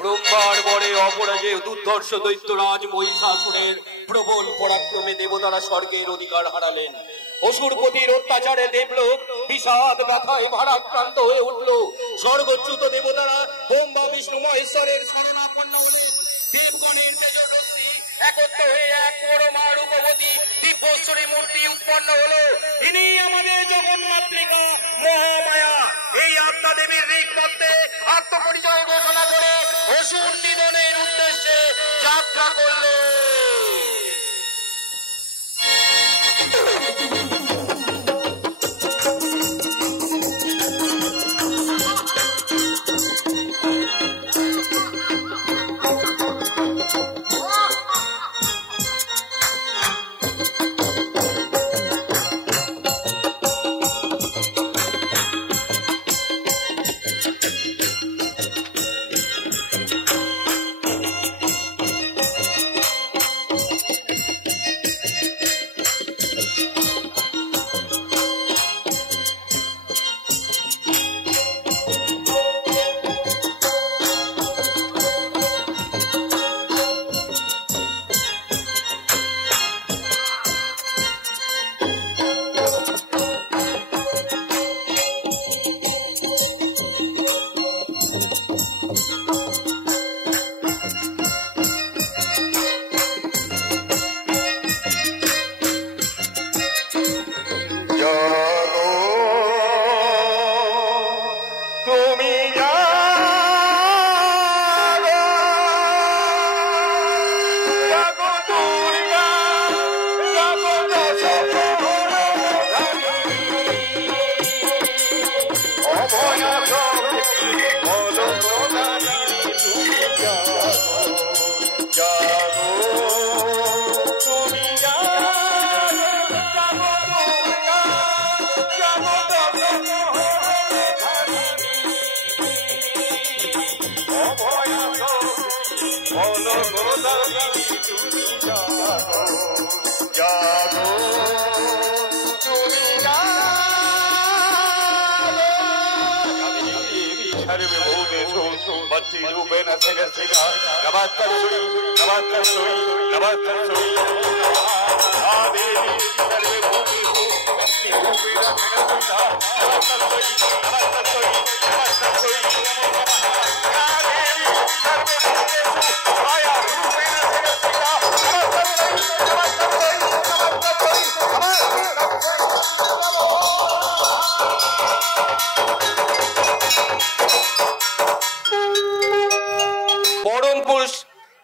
ব্রহ্মার বরে অপরাজে দুর্ধর্ষ দৈত্যরাজ মহিষাসুরের প্রবল পরাক্রমে দেবতারা স্বর্গের অধিকার হারালেন। অসুরপতির অত্যাচারে দেবলোক বিষাদ ব্যথায় ভারাক্রান্ত হয়ে উঠল। স্বর্গচ্যুত দেবতারা ব্রহ্মা বিষ্ণু মহেশ্বরের শরণাপন্ন হলেন। দেবগণের তেজস্বী একত্র হয়ে এক পরমা রূপবতী দিব্যশ্বরী মূর্তি উৎপন্ন হলো। ইনি আমাদের জগন্মাতৃকা মহামায়া। এই আত্মা দেবীর ঋক মধ্যে আত্মপরিচয় ঘোষণা করে অসুর নিধনের উদ্দেশ্যে যাত্রা করলো।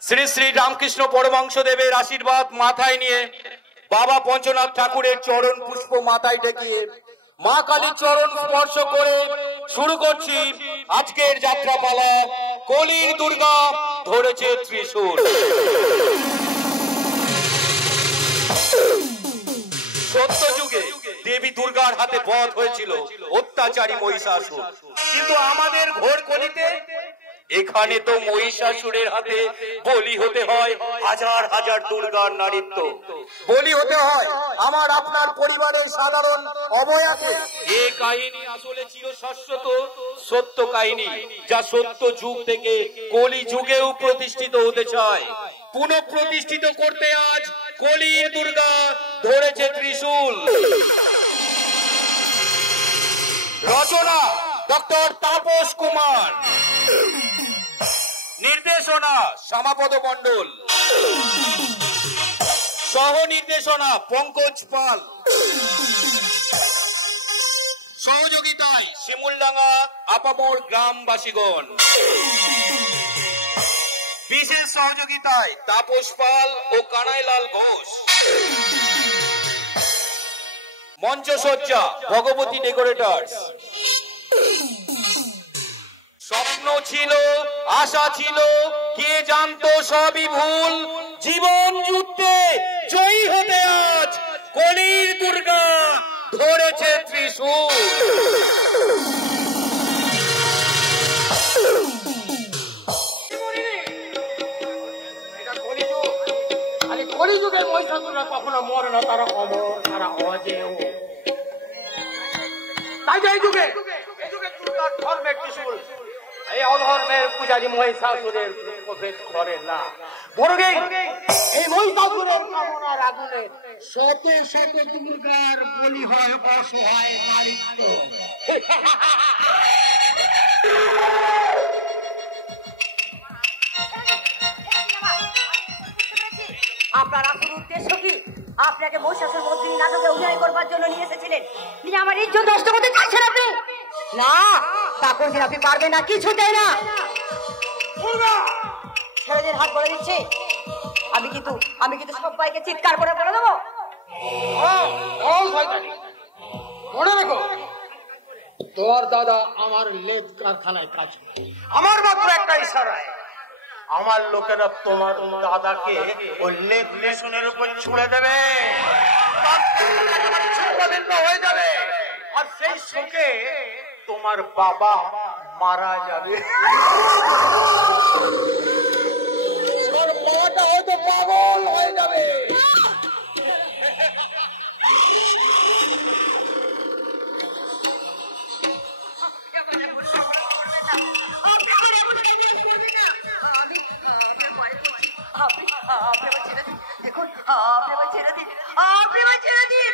শ্রী শ্রী রামকৃষ্ণ পরমহংসদেবের আশীর্বাদ মাথায় নিয়ে বাবা পঞ্চনাথ ঠাকুরের চরণ পুষ্প মাথায় ঠেকিয়ে মা কালীর চরণ স্পর্শ করে শুরু করছি আজকের যাত্রাপালা। কলির দুর্গা ধরেছে ত্রিশূল। সত্য যুগে দেবী দুর্গার হাতে বধ হয়েছিল অত্যাচারী মহিষাসুর, কিন্তু আমাদের ঘোর কলিতে এখানে তো মহিষাসুরের হাতে বলি হতে হয় হাজার হাজার দুর্গার নারীত্ব, বলি হতে হয় আমার আপনার পরিবারের সাধারণ অবয়াকে। এই কাহিনী আসলে চিরশাশ্বত সত্য কাহিনী, যা সত্য যুগ থেকে কলি যুগেও প্রতিষ্ঠিত হতে চায়। পুনঃপ্রতিষ্ঠিত করতে আজ কলির দুর্গা ধরেছে ত্রিশূল। রচনা ডক্টর তাপস কুমার, নির্দেশনা শ্যামাপদ মণ্ডল, সহ নির্দেশনা পঙ্কজ পাল, সহযোগিতায় শিমুলডাঙ্গা আপামর গ্রামবাসীগণ, বিশেষ সহযোগিতায় তাপস পাল ও কানাইলাল ঘোষ। মঞ্চসজ্জা ভগবতী ডেকোরেটরস। স্বপ্ন ছিল, আশা ছিল, কে জানতো সবই ভুল। জীবন যুদ্ধে জয়ী হতে আজ কলির দুর্গা ধরেছে ত্রিশূল। কলিযুগে মহিষাসুররা কখনো মরে না, তারা অমর, তারা অজেয়। তাই এই যুগে দুর্গার ধর্মের ত্রিশূল এই অধর্মের পূজারী মহিষাসুরের প্রভেদ করে না। এই মহিষাসুরের কামনার আগুনে শত শত দুর্গার বলি হয় অসহায় নারীত্ব। আপনার আসল উদ্দেশ্য কি? আপনাকে মহিষাসুর মর্দিনী নাটকে অভিনয় করবার জন্য নিয়ে এসেছিলেন। তিনি আমার ইজ্জত নষ্ট করতে চাইছেন আপনি? না, তা কোনদিন আপনি পারবেন না, কিছুতেই না। ছেলেদের হাত বলে দিচ্ছি, আমি কিন্তু সবাইকে চিৎকার করে বলে দেবো। মনে রেখো, তোর দাদা আমার লেদ কারখানায় কাজ করে। আমার মাত্র একটা ইশারায় আমার লোকেরা তোমার দাদাকে লেদ মেশিনের উপর ছুড়ে দেবে, হয়ে যাবে, আর সেই শোকে তোমার বাবা মারা যাবে। তোমার বাবাটা হয়তো পাগল হয়ে যাবে। দেখুন, আপনি আমার ছেড়ে দিন, আপনি আমার ছেড়ে দিন।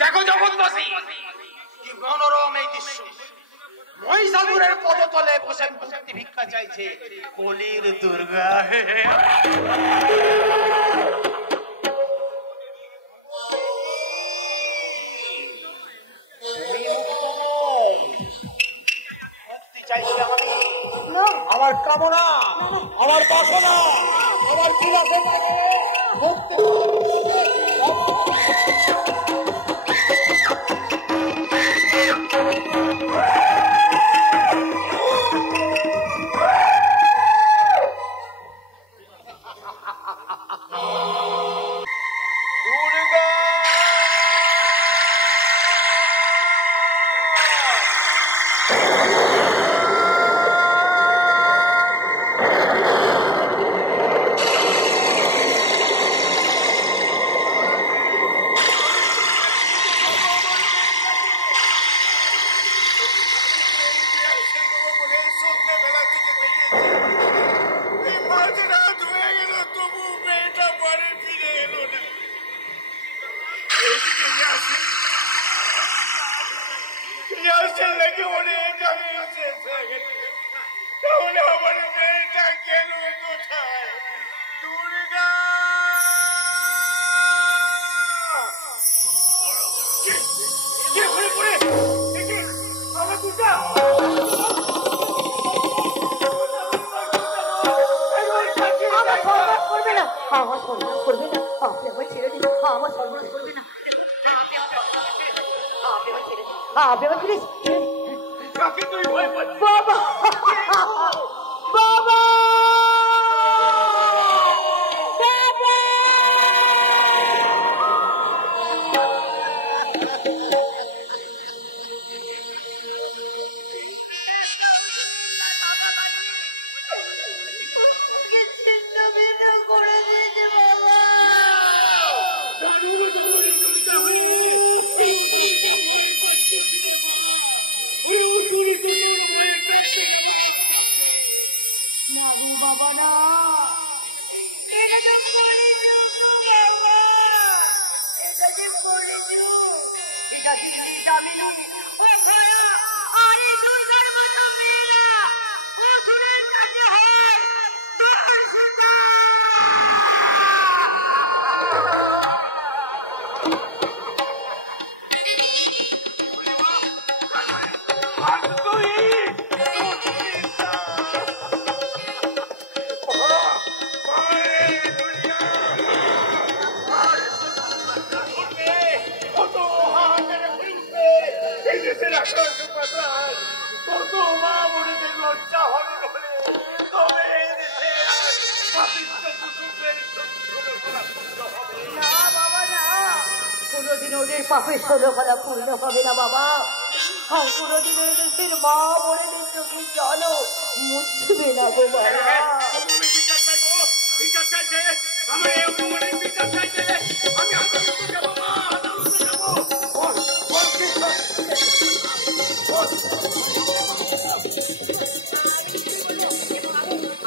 দেখো জগৎবাসী, কি মনোরম এই দৃশ্য। মহিষাসুরের পদতলে বসে মুক্তি ভিক্ষা চাইছে কলির দুর্গা। আমার কামনা, আমার বাসনা, আমার বিলাসে মুক্তি। আমার সর্বনাশ করবে না, আপনি আমার ছেড়ে দিন, আমার সর্বনাশ করবে না, আপনি আমার ছেড়ে দিন, আপনি আমার ছেড়ে দিন। বাবা, বাবা, বাবা না, এটা তো কলিযুগ বাবা, এটা যে কলিযুগ, এটা দিল্লি দামিনী ও ভায়া, আর এই দুর্গার মতো মেয়েরা অসুরের কাছে হয় দর্শিতা। লজ্জা হবে বলে তবে কোনোদিন ওদের পাপের ষোলখানা পূর্ণ হবে না বাবা। আর কোনোদিনের দেশের মা বোনেদের চোখে জলও মুছবে না গো বাবা।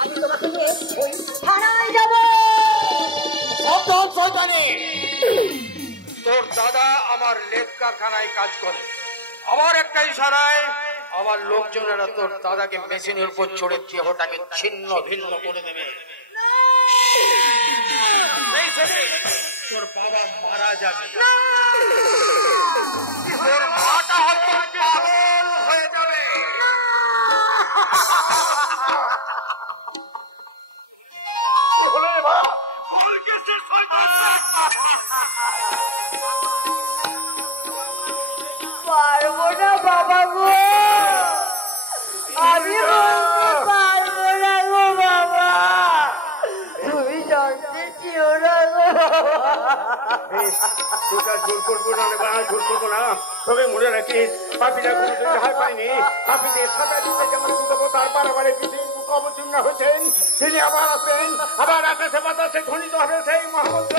আমি তোমাকে নিয়ে ওই থানায় যাবো। তোর দাদা আমার লেপ কারখানায় কাজ করে, আমার একটা ইশারায় আমার লোকজনেরা তোর দাদাকে মেশিনের উপর চড়ে দেহটাকে ছিন্ন ভিন্ন করে দেবে। তোর বাবা মারা যাবে, তোর মাটা হয়তো পাগল হয়ে যাবে। পারবো না বাবা গো, আমি পারবো না গো বাবা, তুমি জানতে চিও না গো। জোর করবো না, জোর করবো না। তবে মনে রাখিস, পাপিরা কোনোদিন রেহাই পায়নি। পাপিদের সাজা দিতে যেমন সুদেবতার বারবারে পৃথিবীর বুক অবতীর্ণ হয়েছেন, তিনি আবার আসেন, আবার আকাশে বাতাসে ধ্বনিত হবে সেই মহামন্ত্র।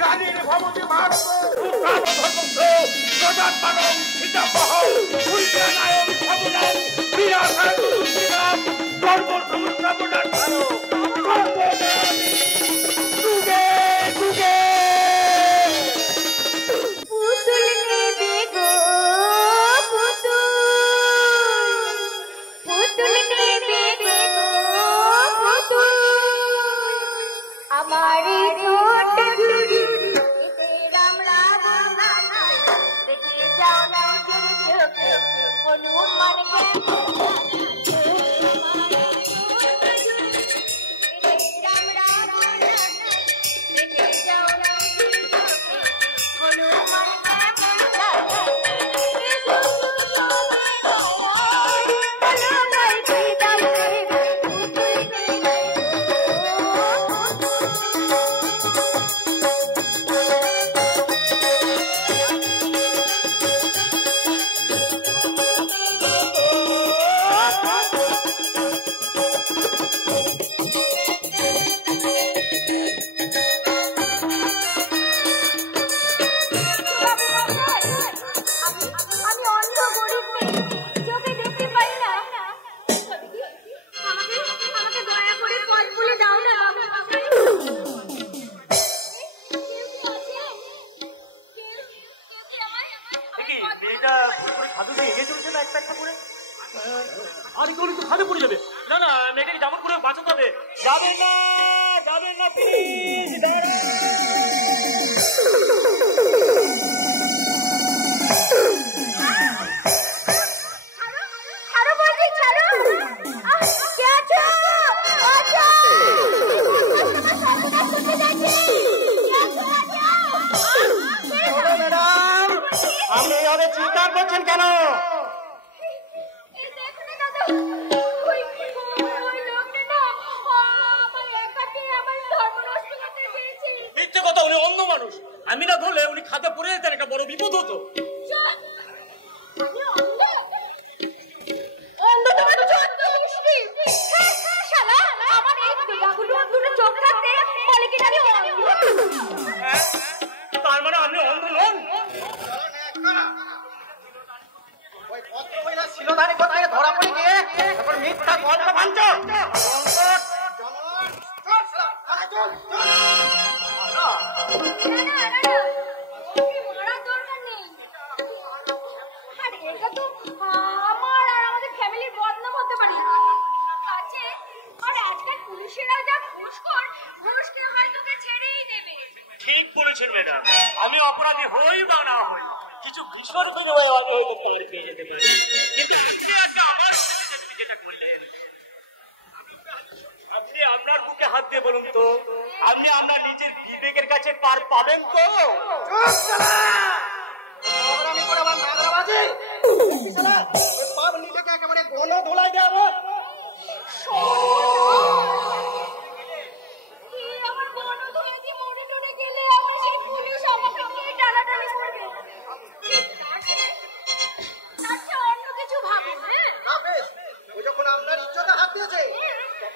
গালির ভবতী ভারত প্রজাত মানব সীতাবহ নায়ক ভবনাথ বিরাট গর্ব সমুদ্র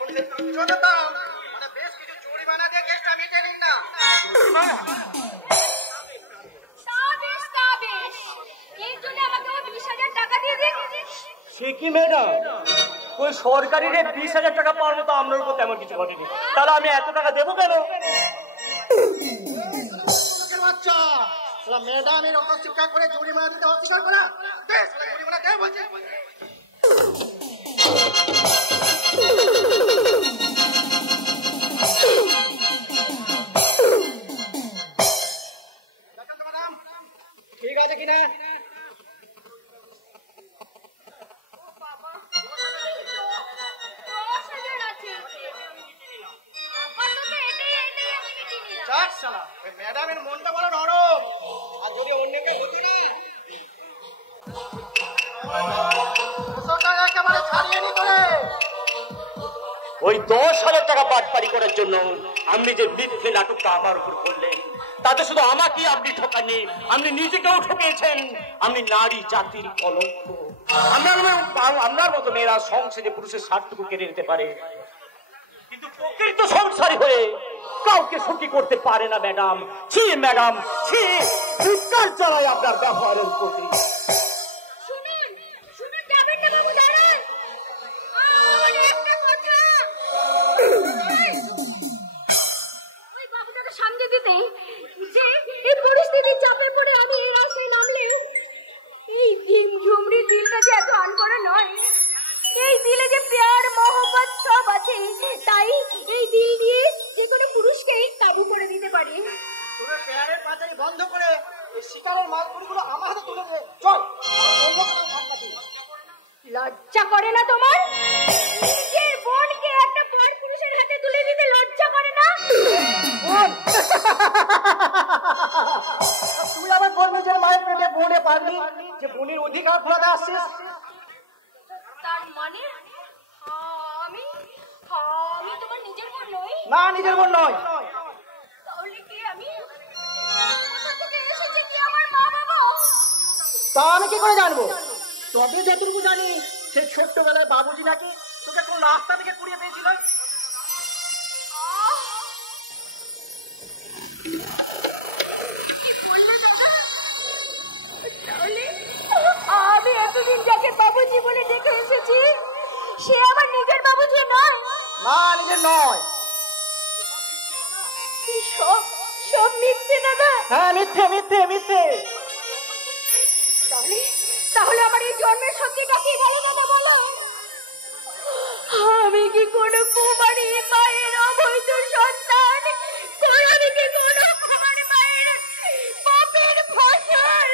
মানে বেশ কিছু জরিমানা দিয়ে কেসটা মিটে নিন না। সে কি ম্যাডাম, ওই সরকারি রে 20,000 টাকা পাওয়ার মতো আপনার উপর তেমন কিছু ঘটেনি, তাহলে আমি এত টাকা দেবো কেন? বাচ্চা ম্যাডামের অস্বীকার করে জরিমানা দিতে অস্বীকার করা, বেশ জরিমানা দেয় বলছে। ঠিক আছে কিনা? ম্যাডামের মনটা বড় নরম, আর যদি অন্যকে হতি না একেবারে ছাড়িয়ে নি করে। ওই 10,000 টাকা বাটপারি করার জন্য আপনি যে মিথ্যে নাটকটা আমার উপর করলেন, তাতে শুধু আমাকে আপনি ঠকাননি, আপনি নিজেকেও ঠকিয়েছেন। আমি নারী জাতির কলঙ্ক। আপনার মতো মেয়েরা সংসারে পুরুষের স্বার্থটুকু কেড়ে নিতে পারে, কিন্তু প্রকৃত সংসারী হয়ে কাউকে সুখী করতে পারে না ম্যাডাম। ছি ম্যাডাম, ছি, চিৎকার চালাই আপনার ব্যবহারের প্রতি। সামনে দিতে যে এই পরিস্থিতির চাপে পড়ে আমি এই রাস্তায় নামলে এই দিন ঝুমরি দিলটা যে এত আনকড়া নয়, এই দিলে যে প্যার মোহব্বত সব আছে, তাই এই দিল দিয়ে যে কোনো পুরুষকে কাবু করে দিতে পারি। তোর প্যারের পাতারি বন্ধ করে এই শিকারের মালগুলো আমার হাতে তুলে দে। চল, লজ্জা করে না তোমার? নিজের বোনকে একটা পর পুরুষের হাতে তুলে দিতে লজ্জা করে না? তুই আবার তোর নিজের মায়ের পেটে বোনে পারলি যে বোনের অধিকার খোলাতে আসছিস? তার মানে আমি তোমার নিজের বোন নই? না, নিজের বোন নয়। তাহলে কি আমি কোথা থেকে এসেছি কি আমার মা বাবা? তা আমি কি করে জানবো? তবে যতটুকু জানি সেই ছোট্টবেলায় বাবুজি নাকি তোকে কোন রাস্তা থেকে কুড়িয়ে পেয়েছিল। তাহলে আমি এতদিন যাকে বাবুজি বলে ডেকে এসেছি সে আমার নিজের বাবুজি নয়? না, নিজের নয়। সব সব মিথ্যে দাদা? হ্যাঁ, মিথ্যে মিথ্যে মিথ্যে। তাহলে আমার এই জন্মের সত্যিটা কি বলো দাদা, বলো। আমি কি কোনো কুমারী মায়ের অবৈধ সন্তান? আমি কি কোনো কুমার মায়ের পাপের ফসল?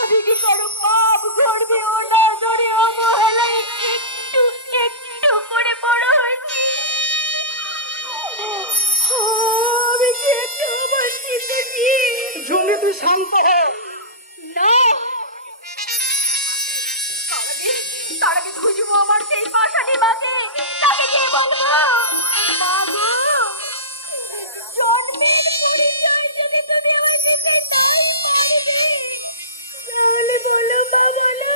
আমি কি কোনো পাপ গর্বে ও নজরে অবহেলায় একটু একটু করে বড় হয়েছি? আমি কি একটু অবস্থিত? ঝুমরি, তুই শান্ত হ। না, তার আগে খুঁজবো আমার সেই পাশানি মাকে, তাকে গিয়ে বলবো মাগো, জন্মের পরিচয় যদি তুমি আমার দিতে নাই পারবে, তাহলে বলো মা, বলো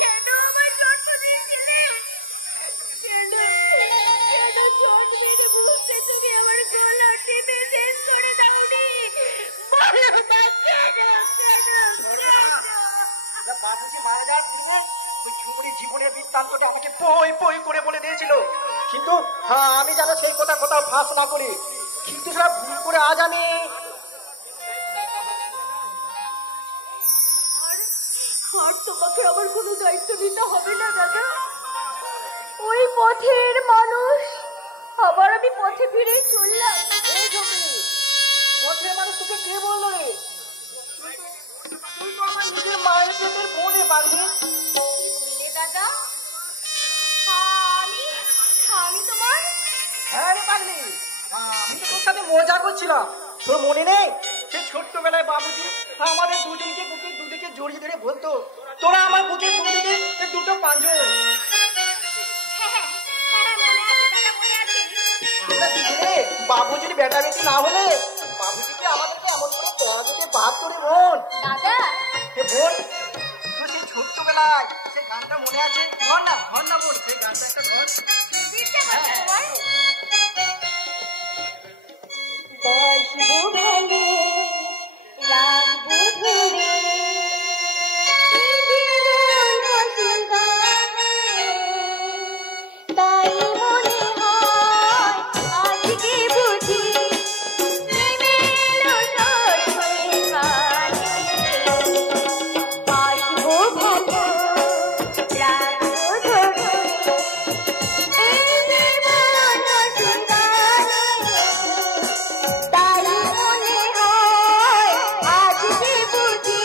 কেন আমার জন্ম দিয়েছিলে? কেন জন্মের বুঝতে তুমি আমার গলা টিপে শেষ করে দাওনি? বলো মা, কেন? বাবুজি মারা যাওয়ার পূর্বে ওই ঝুমরি জীবনের বৃত্তান্তটা আমাকে পই পই করে বলে দিয়েছিল, কিন্তু আমি যেন সেই কথা কোথাও ফাঁস না করি। কিন্তু সেটা ভুল করে আজ আমি আর তোমাকে আমার কোনো দায়িত্ব নিতে হবে না দাদা। ওই পথের মানুষ আবার আমি পথে ফিরে চললাম। এই ঝুমরি, পথের মানুষ তোকে কে বললো রে? তুই তো আমার নিজের মায়ের পেটের বোনে পারবি। দাদা, আমি তোমার? হ্যাঁ রে পাগলি, আমি তো তোর সাথে মজা করছিলাম। তোর মনে নেই সেই ছোট্টবেলায় বাবুজি আমাদের দুজনকে বুকে দুদিকে জড়িয়ে ধরে বলতো, তোরা আমার বুকে দুদিকে দুটো পাঞ্জর। বাবুজির বেটা বেটি না হলে বাবুজিকে আমাদেরকে এমন করে পড়াতে বাদ করে বোন। দাদা, বোন, তুই সেই ছোট্টবেলায় সে গান গানটা মনে আছে? ধর না বোন, সেই গানটা একটা ধর। বসবো ভালো রাখবো ধরে তাই মনে হয় আজকে বুঝি মেলো সর হয়ে কানে বসবো ভালো রাখবো ধরে তাই মনে হয় আজকে বুঝি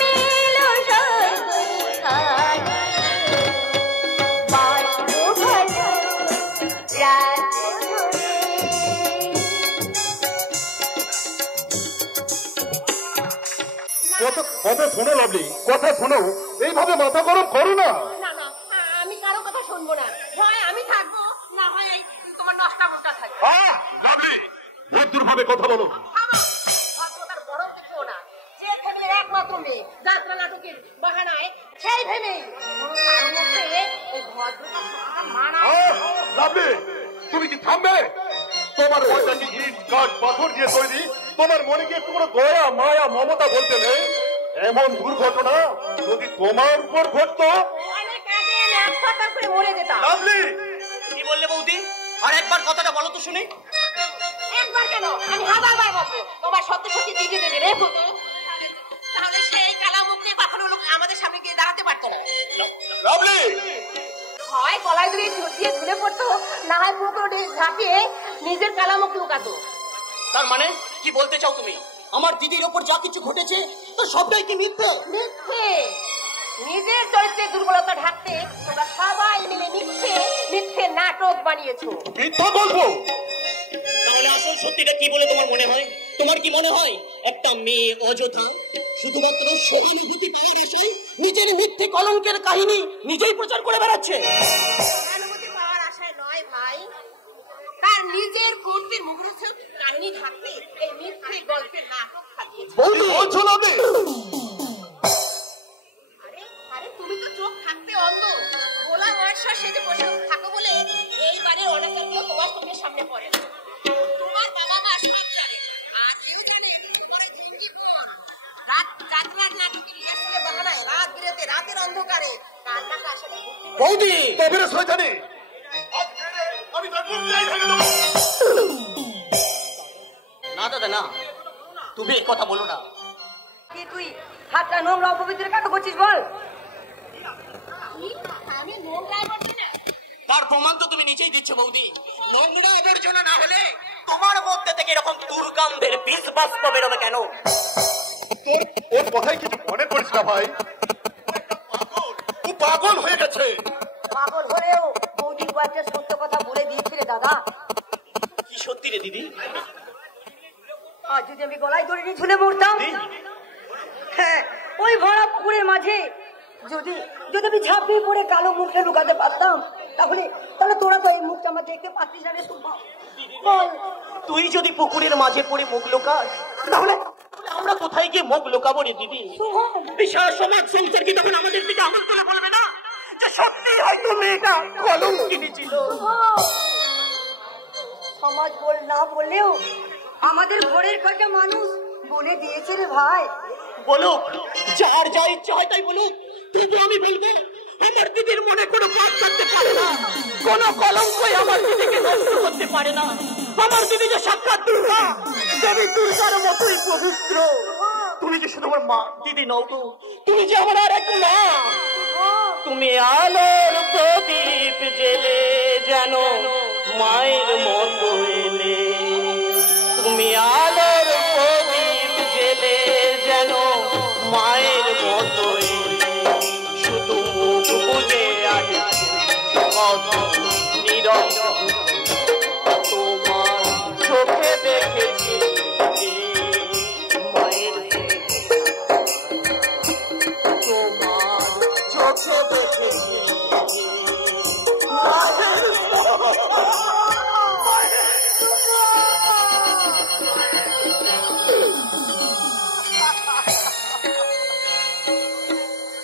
মেলো সর্বখানে বাসবো ভালো রাখবো ধরে। কথা শোনো লাভলি, কথা শোনো, এইভাবে মাথা গরম করো না। না না, আমি কারো কথা শুনবো না, হয় আমি থাকবো না হয় এই তোমার নষ্টা মোটা থাকবে। লাভলি, ভদ্র ভাবে কথা বলো। ভদ্রতার বরং কিছু না, যে ফ্যামিলির একমাত্র মেয়ে যাত্রা নাটকের বাহানায় সেই ফ্যামিলি কোনো কারণ হচ্ছে এই ভদ্রতা শব্দটা মানা। লাভলি, তুমি কি থামবে? তোমার মনটা কি ইট কাঠ পাথর দিয়ে তৈরি? তোমার মনে কি একটু কোনো দয়া মায়া মমতা বলতে নেই? এমন দুর্ঘটনা যদি তোমার উপর ঘটতো। অনেক আগে আমি একসাথে করে মরে যেতাম। লাভলি, কি বললে বৌদি? আর একবার কথাটা বলো তো শুনি। একবার কেন, আমি হাজারবার বলবো। তোমার সত্যি সত্যি দিদি দেবে রে ফুটু, তাহলে সেই কালা মুখ নিয়ে কখনো লোক আমাদের সামনে গিয়ে দাঁড়াতে পারতো না। লাভলি, হয় গলায় দিয়ে ঝুলে পড়তো, না হয় পুকুরে ঝাঁপিয়ে নিজের কালা মুখ লুকাতো। তার মানে কি বলতে চাও তুমি? আমার দিদির ওপর যা কিছু ঘটেছে তো সবটাই কি মিথ্যে? মিথ্যে, নিজের চরিত্রের দুর্বলতা ঢাকতে তোমরা সবাই মিলে মিথ্যে নাটক বানিয়েছো। মিথ্যা বলবো? তাহলে আসল সত্যিটা কি বলে তোমার মনে হয়? তোমার কি মনে হয় একটা মেয়ে অযথা শুধুমাত্র সহানুভূতি পাওয়ার আশায় নিজের মিথ্যে কলঙ্কের কাহিনী নিজেই প্রচার করে বেড়াচ্ছে? অনুমতি পাওয়ার আশায় নয় ভাই, তার নিজের কর্তের মুখরোচক কাহিনী ঢাকতে এই মিথ্যে গল্পের নাটক সাজিয়েছে। বৌদি বলছো লাভলি? আরে তুমি তো চোখ থাকতে অন্ধ, ভোলা মহেশ্বর সেজে বসে থাকো বলে এইবারে অনেকগুলো তোমার চোখের সামনে পড়ে না। তোমার বাবা মা সব জানে, আর কেউ জানে পরে জঙ্গিপুর রাত যাত্রার নাটকের রিহার্সালে বাহানায় রাত বিরেতে রাতের অন্ধকারে কার কাছে আসলে বৌদি তবে শয়তানি, আমি তার মুখটাই ভেঙে দেবো। না দাদা না, তুমি এই কথা বলো না। কি তুই হাতটা নোংরা অপবিত্র কেন করছিস বল? আমি নোংরা করছি না। তার প্রমাণ তো তুমি নিজেই দিচ্ছ বৌদি। নোংরা আবর্জনা না হলে তোমার মধ্যে থেকে এরকম দুর্গন্ধের বীজ বাষ্প বেরোবে কেন? তোর ওর কথাই কিছু মনে করিস না ভাই, ও পাগল হয়ে গেছে। পাগল হলেও বৌদি একটা সত্য কথা বলে দিয়েছিলে দাদা। কি সত্যি রে দিদি? আর যদি আমি গলায় দড়ি নিয়ে ঝুলে মরতাম, হ্যাঁ ওই ভরা পুকুরের মাঝে যদি যদি আমি ঝাঁপিয়ে পড়ে কালো মুখে লুকাতে পারতাম, তাহলে তোরা তো এই মুখটা আমার দেখতে পাচ্ছিস না রে সুমা। বল, তুই যদি পুকুরের মাঝে পড়ে মুখ লুকাস তাহলে আমরা কোথায় গিয়ে মুখ লুকাবো রে দিদি? সুমন, বিশাল সমাজ সংসার কি তখন আমাদের দিকে আঙুল তুলে বলবে না যে সত্যি হয়তো মেয়েটা কলঙ্কিনী ছিল? সমাজ বল না বললেও আমাদের ঘরের কয়েকটা মানুষ বলে দিয়েছে রে ভাই। বলুক, যার যা ইচ্ছা হয় তাই বলুক, কিন্তু আমি বলবো আমার দিদির মনে কোনো পাপ করতে পারে না, কোনো কলঙ্কই আমার দিদিকে নষ্ট করতে পারে না। আমার দিদি যে সাক্ষাৎ দুর্গা, দেবী দুর্গার মতোই পবিত্র। তুমি যে শুধু আমার মা, দিদি নও তো, তুমি যে আমার আর এক মা। তুমি আলোর প্রদীপ জেলে যেন মায়ের মতো এলে, তুমি আলোর প্রদীপ জেলে যেন মায়ের মতো এলে, শুধু মুখ বুঝে আগে কত নীরব তোমার চোখে দেখেছি মায়ের, তোমার চোখে দেখেছি মায়ের।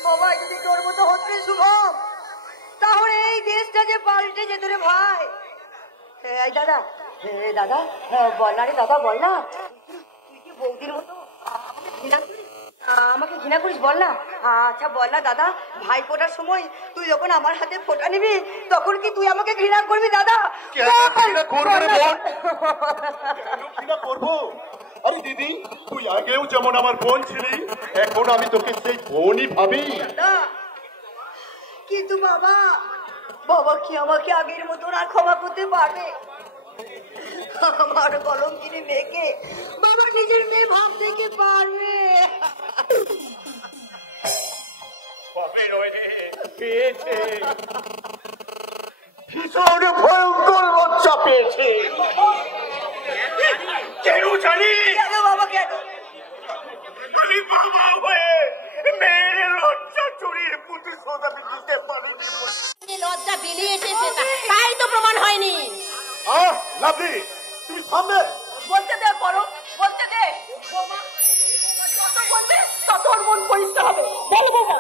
সবাই যদি তোর মতো পাল্টে যেত রে ভাই। এই দাদা, দাদা বল না রে দাদা, বল না, তুই কি বৌদির মতো আমাকে ঘৃণা করিস? বল না। আচ্ছা বল না দাদা, ভাই ফোটার সময় তুই যখন আমার হাতে ফোটা নিবি তখন কি তুই আমাকে ঘৃণা করবি দাদা? করবো? আরে দিদি, তুই আগেও যেমন আমার বোন ছিলি, এখন আমি তোকে সেই বোনই ভাবি। কিন্তু বাবা, বাবা কি আমাকে আগের মতন আর ক্ষমা করতে পারবে? আমার কলঙ্কিনী মেয়েকে বাবা নিজের মেয়ে ভাবতে কি পারবে? ভীষণ ভয়ঙ্কর লজ্জা পেয়েছে। কেন জানি? কেন বাবা, কেন? আমি বাবা হয়ে মেয়ের লজ্জা চুরির প্রতিশোধ আমি দিতে পারিনি। লজ্জা বিলিয়ে এসেছে, তাই তো প্রমাণ হয়নি। লাভলি, তুমি থামবে? বলতে দে করো, বলতে দে। বৌমা, যত বলবে তত ওর মন পরিষ্কার হবে। বল বৌমা,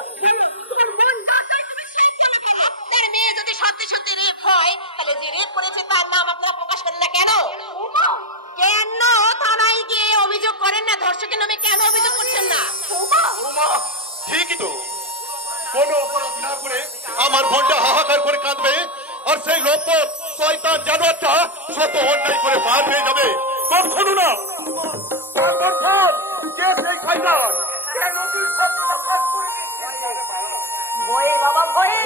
তোমার মন তার মেয়ে যদি সত্যি সত্যি রেপ হয়, তাহলে যে রেপ করেছে তার নাম আপনারা প্রকাশ করেন না কেন? কেন থানায় গিয়ে অভিযোগ করেন না? ধর্ষকের নামে কেন অভিযোগ করছেন না? ঠিকই তো, কোনো অপরাধ না করে আমার বোনটা হাহাকার করে কাঁদবে, আর সেই লোপর শয়তান জানোয়ারটা শত অন্যায় করে পার হয়ে যাবে। কখনো না। ভয়ে বাবা, ভয়ে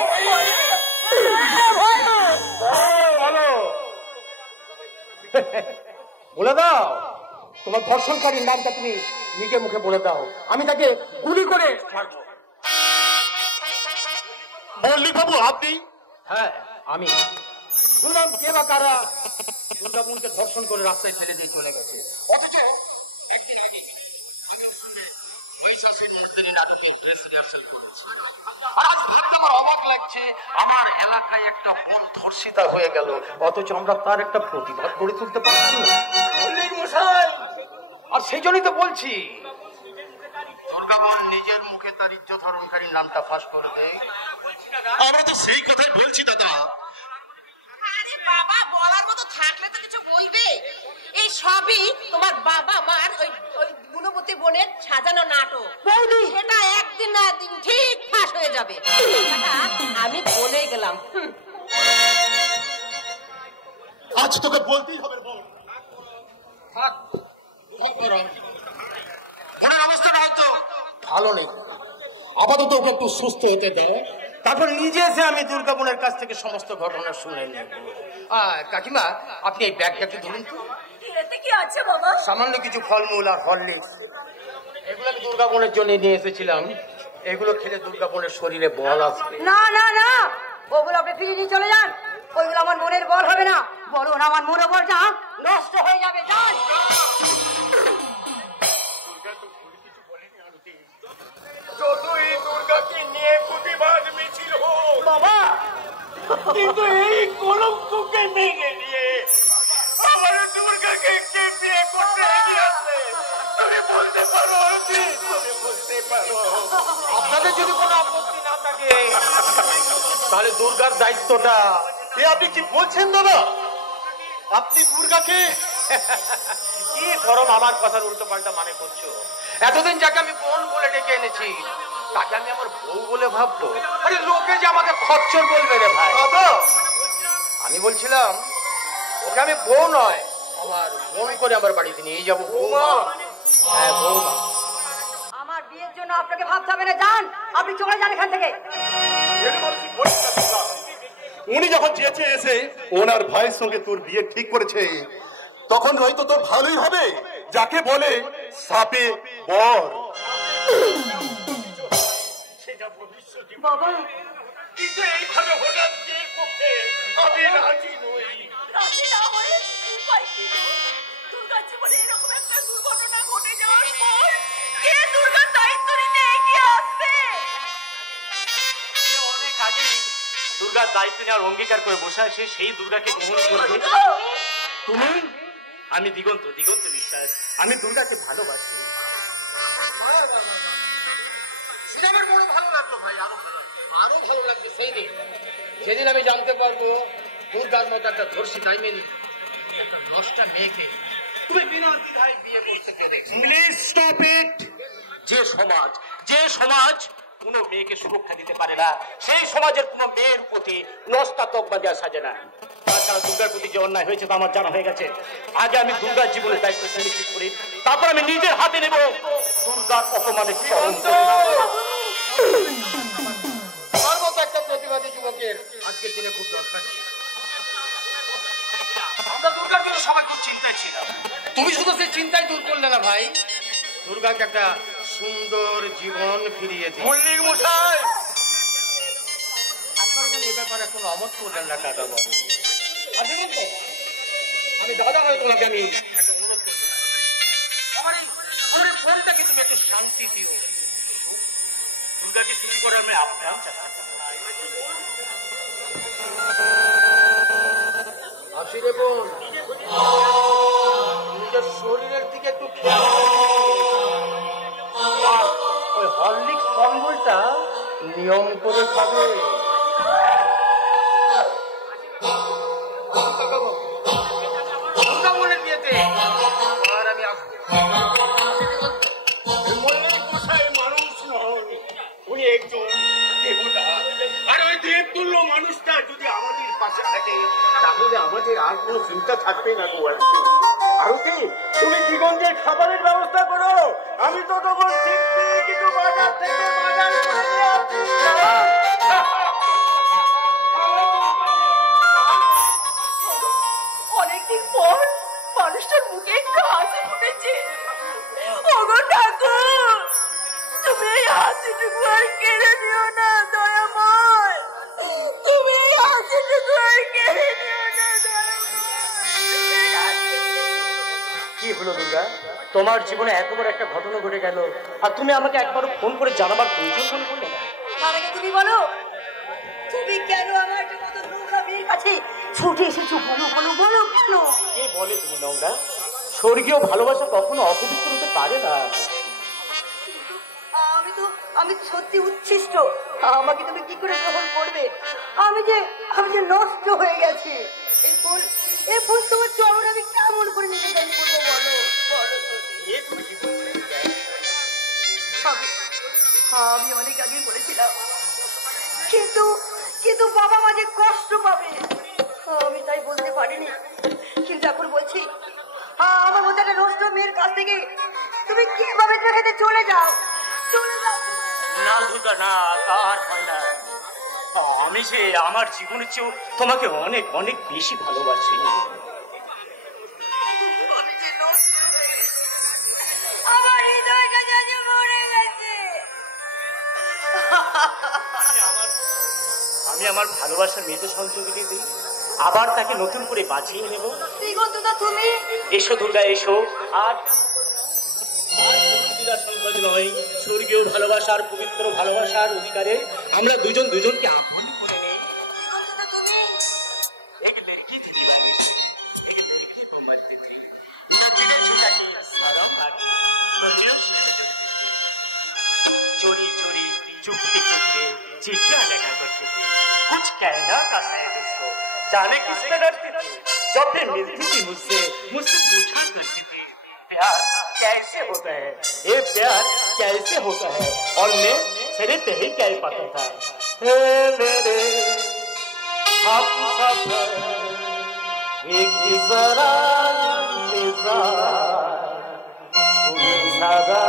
বলে দাও, তোমার ধর্ষণকারীর নামটা তুমি নিজে মুখে বলে দাও, আমি তাকে গুলি করে মারবো। মল্লিক বাবু, আপনি? হ্যাঁ আমি। শুনলাম কে বা কারা দুর্গাবনকে ধর্ষণ করে রাস্তায় ফেলে দিয়ে চলে গেছে। অবাক লাগছে, আমার এলাকায় একটা বোন ধর্ষিতা হয়ে গেল, অথচ আমরা তার একটা প্রতিবাদ গড়ে তুলতে পারলাম না। আর সেই জন্যই তো বলছি, দুর্গাবন নিজের মুখে তার ইজ্জত হরণকারীর নামটা ফাঁস করে দেয়। আমরা তো সেই কথাই বলছি দাদা। আরে বাবা, বলার মতো থাকলে তো কিছু বলবে। এই সবই তোমার বাবা মার ওই গুণবতী বোনের সাজানো নাটক। সেটা একদিন না একদিন ঠিক ফাঁস হয়ে যাবে। আমি বলে গেলাম। আজ তোকে বলতেই হবে। বল। ভালো নেই, আপাতত ওকে একটু সুস্থ হতে দাও, তারপর নিজে এসে আমি দুর্গাবনের কাছ থেকে সমস্ত ঘটনা শুনে নেব। কাকিমা, আপনি এই ব্যাগটা একটু ধরুন তো। এতে কি আছে বাবা? সামান্য কিছু ফলমূল আর হরলিক্স, এগুলো আমি দুর্গাবনের জন্য নিয়ে এসেছিলাম। এগুলো খেলে দুর্গাবনের শরীরে বল আসবে। না না না, ওগুলো আপনি ফিরে নিয়ে চলে যান। ওইগুলো আমার মনের বল হবে না, বলুন আমার মনের বলটা নষ্ট হয়ে যাবে। যান। যতই দুর্গাকে নিয়ে প্রতিবাদ মিছিল হোক বাবা, কিন্তু এই কলঙ্ককে ভেঙে নিয়ে আমার দুর্গাকে কে বিয়ে করতে এগিয়ে আসবে? তুমি বলতে পারো? তুমি বলতে পারো? আপনাদের যদি কোনো আপত্তি না থাকে তাহলে দুর্গার দায়িত্বটা। এ আপনি কি বলছেন দাদা? আপনি দুর্গাকে কি ধরম আমার কথার উল্টো পাল্টা মানে করছো? এতদিন যাকে আমি বোন বলে ডেকে এনেছি তাকে আমি আমার বউ বলে ভাববো? আরে লোকে যে আমাকে খচ্চর বলবে রে ভাই। আমি বলছিলাম ওকে আমি বউ নয়, আমার বোন করে আমার বাড়িতে নিয়ে যাবো। বৌমা। হ্যাঁ বৌমা। আমার বিয়ের জন্য আপনাকে ভাবতে হবে না। যান, আপনি চলে যান এখান থেকে। উনি যখন চেয়েছে এসে ওনার ভাইয়ের সঙ্গে তোর বিয়ে ঠিক করেছে, তখন হয়তো তোর ভালোই হবে, যাকে বলে সাপে বর। বাবা, কিন্তু এইভাবে হঠাৎ বিয়ের পক্ষে আমি রাজি নই। রাজি না হয়ে উপায় কি? দুর্গার জীবনে এরকম একটা দুর্ঘটনা ঘটে যাওয়ার পর কে দুর্গার দায়িত্ব নিতে এগিয়ে আসবে? অনেক আগে দুর্গার দায়িত্ব নেওয়ার অঙ্গীকার করে বসে আছে, সেই দুর্গাকে গ্রহণ করবে তুমি? আমি দিগন্ত দিগন্ত বিশ্বাস, আমি দুর্গাকে ভালোবাসি। শুনে আমার বড় ভালো লাগলো ভাই, আরো ভালো লাগবে সেই দিন সেদিন আমি জানতে পারবো দুর্গার মতো একটা ধর্ষী টাইমের একটা নষ্টা মেয়েকে তুমি বিনা দ্বিধায় বিয়ে করতে পেরেছো। Please stop it. যে সমাজ কোনো মেয়েকে সুরক্ষা দিতে পারে না, সেই সমাজের কোনো মেয়ের প্রতি নষ্টা তকমা দেওয়া সাজে না। তাছাড়া দুর্গার প্রতি যে অন্যায় হয়েছে তা আমার জানা হয়ে গেছে। আগে আমি দুর্গার জীবনের দায়িত্ব সুনিশ্চিত করি, তারপর আমি নিজের হাতে নেব দুর্গার অপমানের চরম। আমার মতো একটা প্রতিবাদী যুবকের আজকের দিনে খুব দরকার ছিল। আমরা দুর্গার জন্য সবাই খুব চিন্তায় ছিলাম। তুমি শুধু সেই চিন্তাই দূর করলে না ভাই, দুর্গাকে একটা সুন্দর জীবন ফিরিয়ে দিই। মল্লিক মশাই, আপনার কোনো এ ব্যাপারে কোনো অমত করলেন না দাদা বাবু। আর দেখুন তো, আমি দাদা হয়ে তোমাকে আমি একটা অনুরোধ করছি, আমার এই ফোনটাকে তুমি একটু শান্তি দিও। দুর্গাকে সুখী করে আমি আপ্রাণ চেষ্টা করব। আসি রে বোন, নিজের শরীরের দিকে একটু খেয়াল ওই হরলিক্স ফলমূলটা নিয়ম করে খাবে। দুর্গামনের বিয়েতে আর আমি আসবো। মল্লিক মশাই মানুষ নন, উনি একজন দেবতা। আর ওই দেবতুল্য মানুষটা যদি আমাদের পাশে থাকে তাহলে আমাদের আর কোনো চিন্তা থাকবে না গো। আরতি, তুমি জীবনদের খাবারের ব্যবস্থা করো, আমি তো তখন কিছু বাজার থেকে বাজার করে নিয়ে আসছি। অনেকদিন পর মানুষটার মুখে একটু হাসি ফুটেছে। ওগো ঠাকুর, তুমি এই হাসিটুকু আর কেড়ে নিও না দয়াময়, তুমি এই হাসিটুকু আর কেড়ে নিও না দয়াময়। কি হলো দুর্গা, তোমার জীবনে এত বড় একটা ঘটনা ঘটে গেল আর তুমি আমাকে একবারও ফোন করে জানাবার প্রয়োজন মনে করলে না? তার আগে তুমি বলো, তুমি কেন আমার মতো নোংরা মেয়ের কাছে ছুটে এসেছো? বলো বলো বলো কেন? কে বলে তুমি নোংরা? স্বর্গীয় ভালোবাসা কখনো অপবিত্র হতে পারে না। আমি তো সত্যি উচ্ছিষ্ট। আমাকে তুমি কি করে গ্রহণ করবে? আমি যে নষ্ট হয়ে গেছি। এই ফুল তোমার চরণ আমি কেমন করে নিবেদন করবো বলো বলো আমি অনেক আগে বলেছিলাম, কিন্তু বাবা মা যে কষ্ট পাবে আমি তাই বলতে পারিনি। কিন্তু এখন বলছি, আমার মতো একটা নষ্ট মেয়ের কাছ থেকে তুমি কিভাবে রেখে চলে যাও। না দুর্গা, না, তার হয় না। আমি যে আমার জীবনের চেয়েও তোমাকে অনেক অনেক বেশি ভালোবাসি। আমার হৃদয়টা যেন মরে গেছে। আমি আমার ভালোবাসার মেয়েকে সংযোগ দিয়ে দিই, আবার তাকে নতুন করে বাঁচিয়ে নেব। তুমি এসো দুর্গা, এসো। আর নয়, স্বর্গীয় ভালোবাসার পবিত্র ভালোবাসার অধিকারে আমরা দুজন দুজনকে আপন করে নিই। चोरी चोरी चुपके चुपके चिट्ठियां लगा करते थे, कुछ कहना था शायद उसको, जाने किस पे डरते थे। जब भी मिलती थी मुझसे पूछा करती थी, प्यार कैसे होता है, ये प्यार कैसे होता है, और मैं सिर्फ यही कह पाता था, हे मेरे हम सफर एक जरा सदा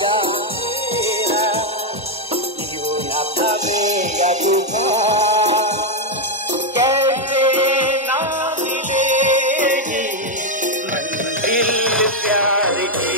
जाएगा क्यों ना थमेगा तूफान कैसे ना मिलेगी मंजिल प्यार की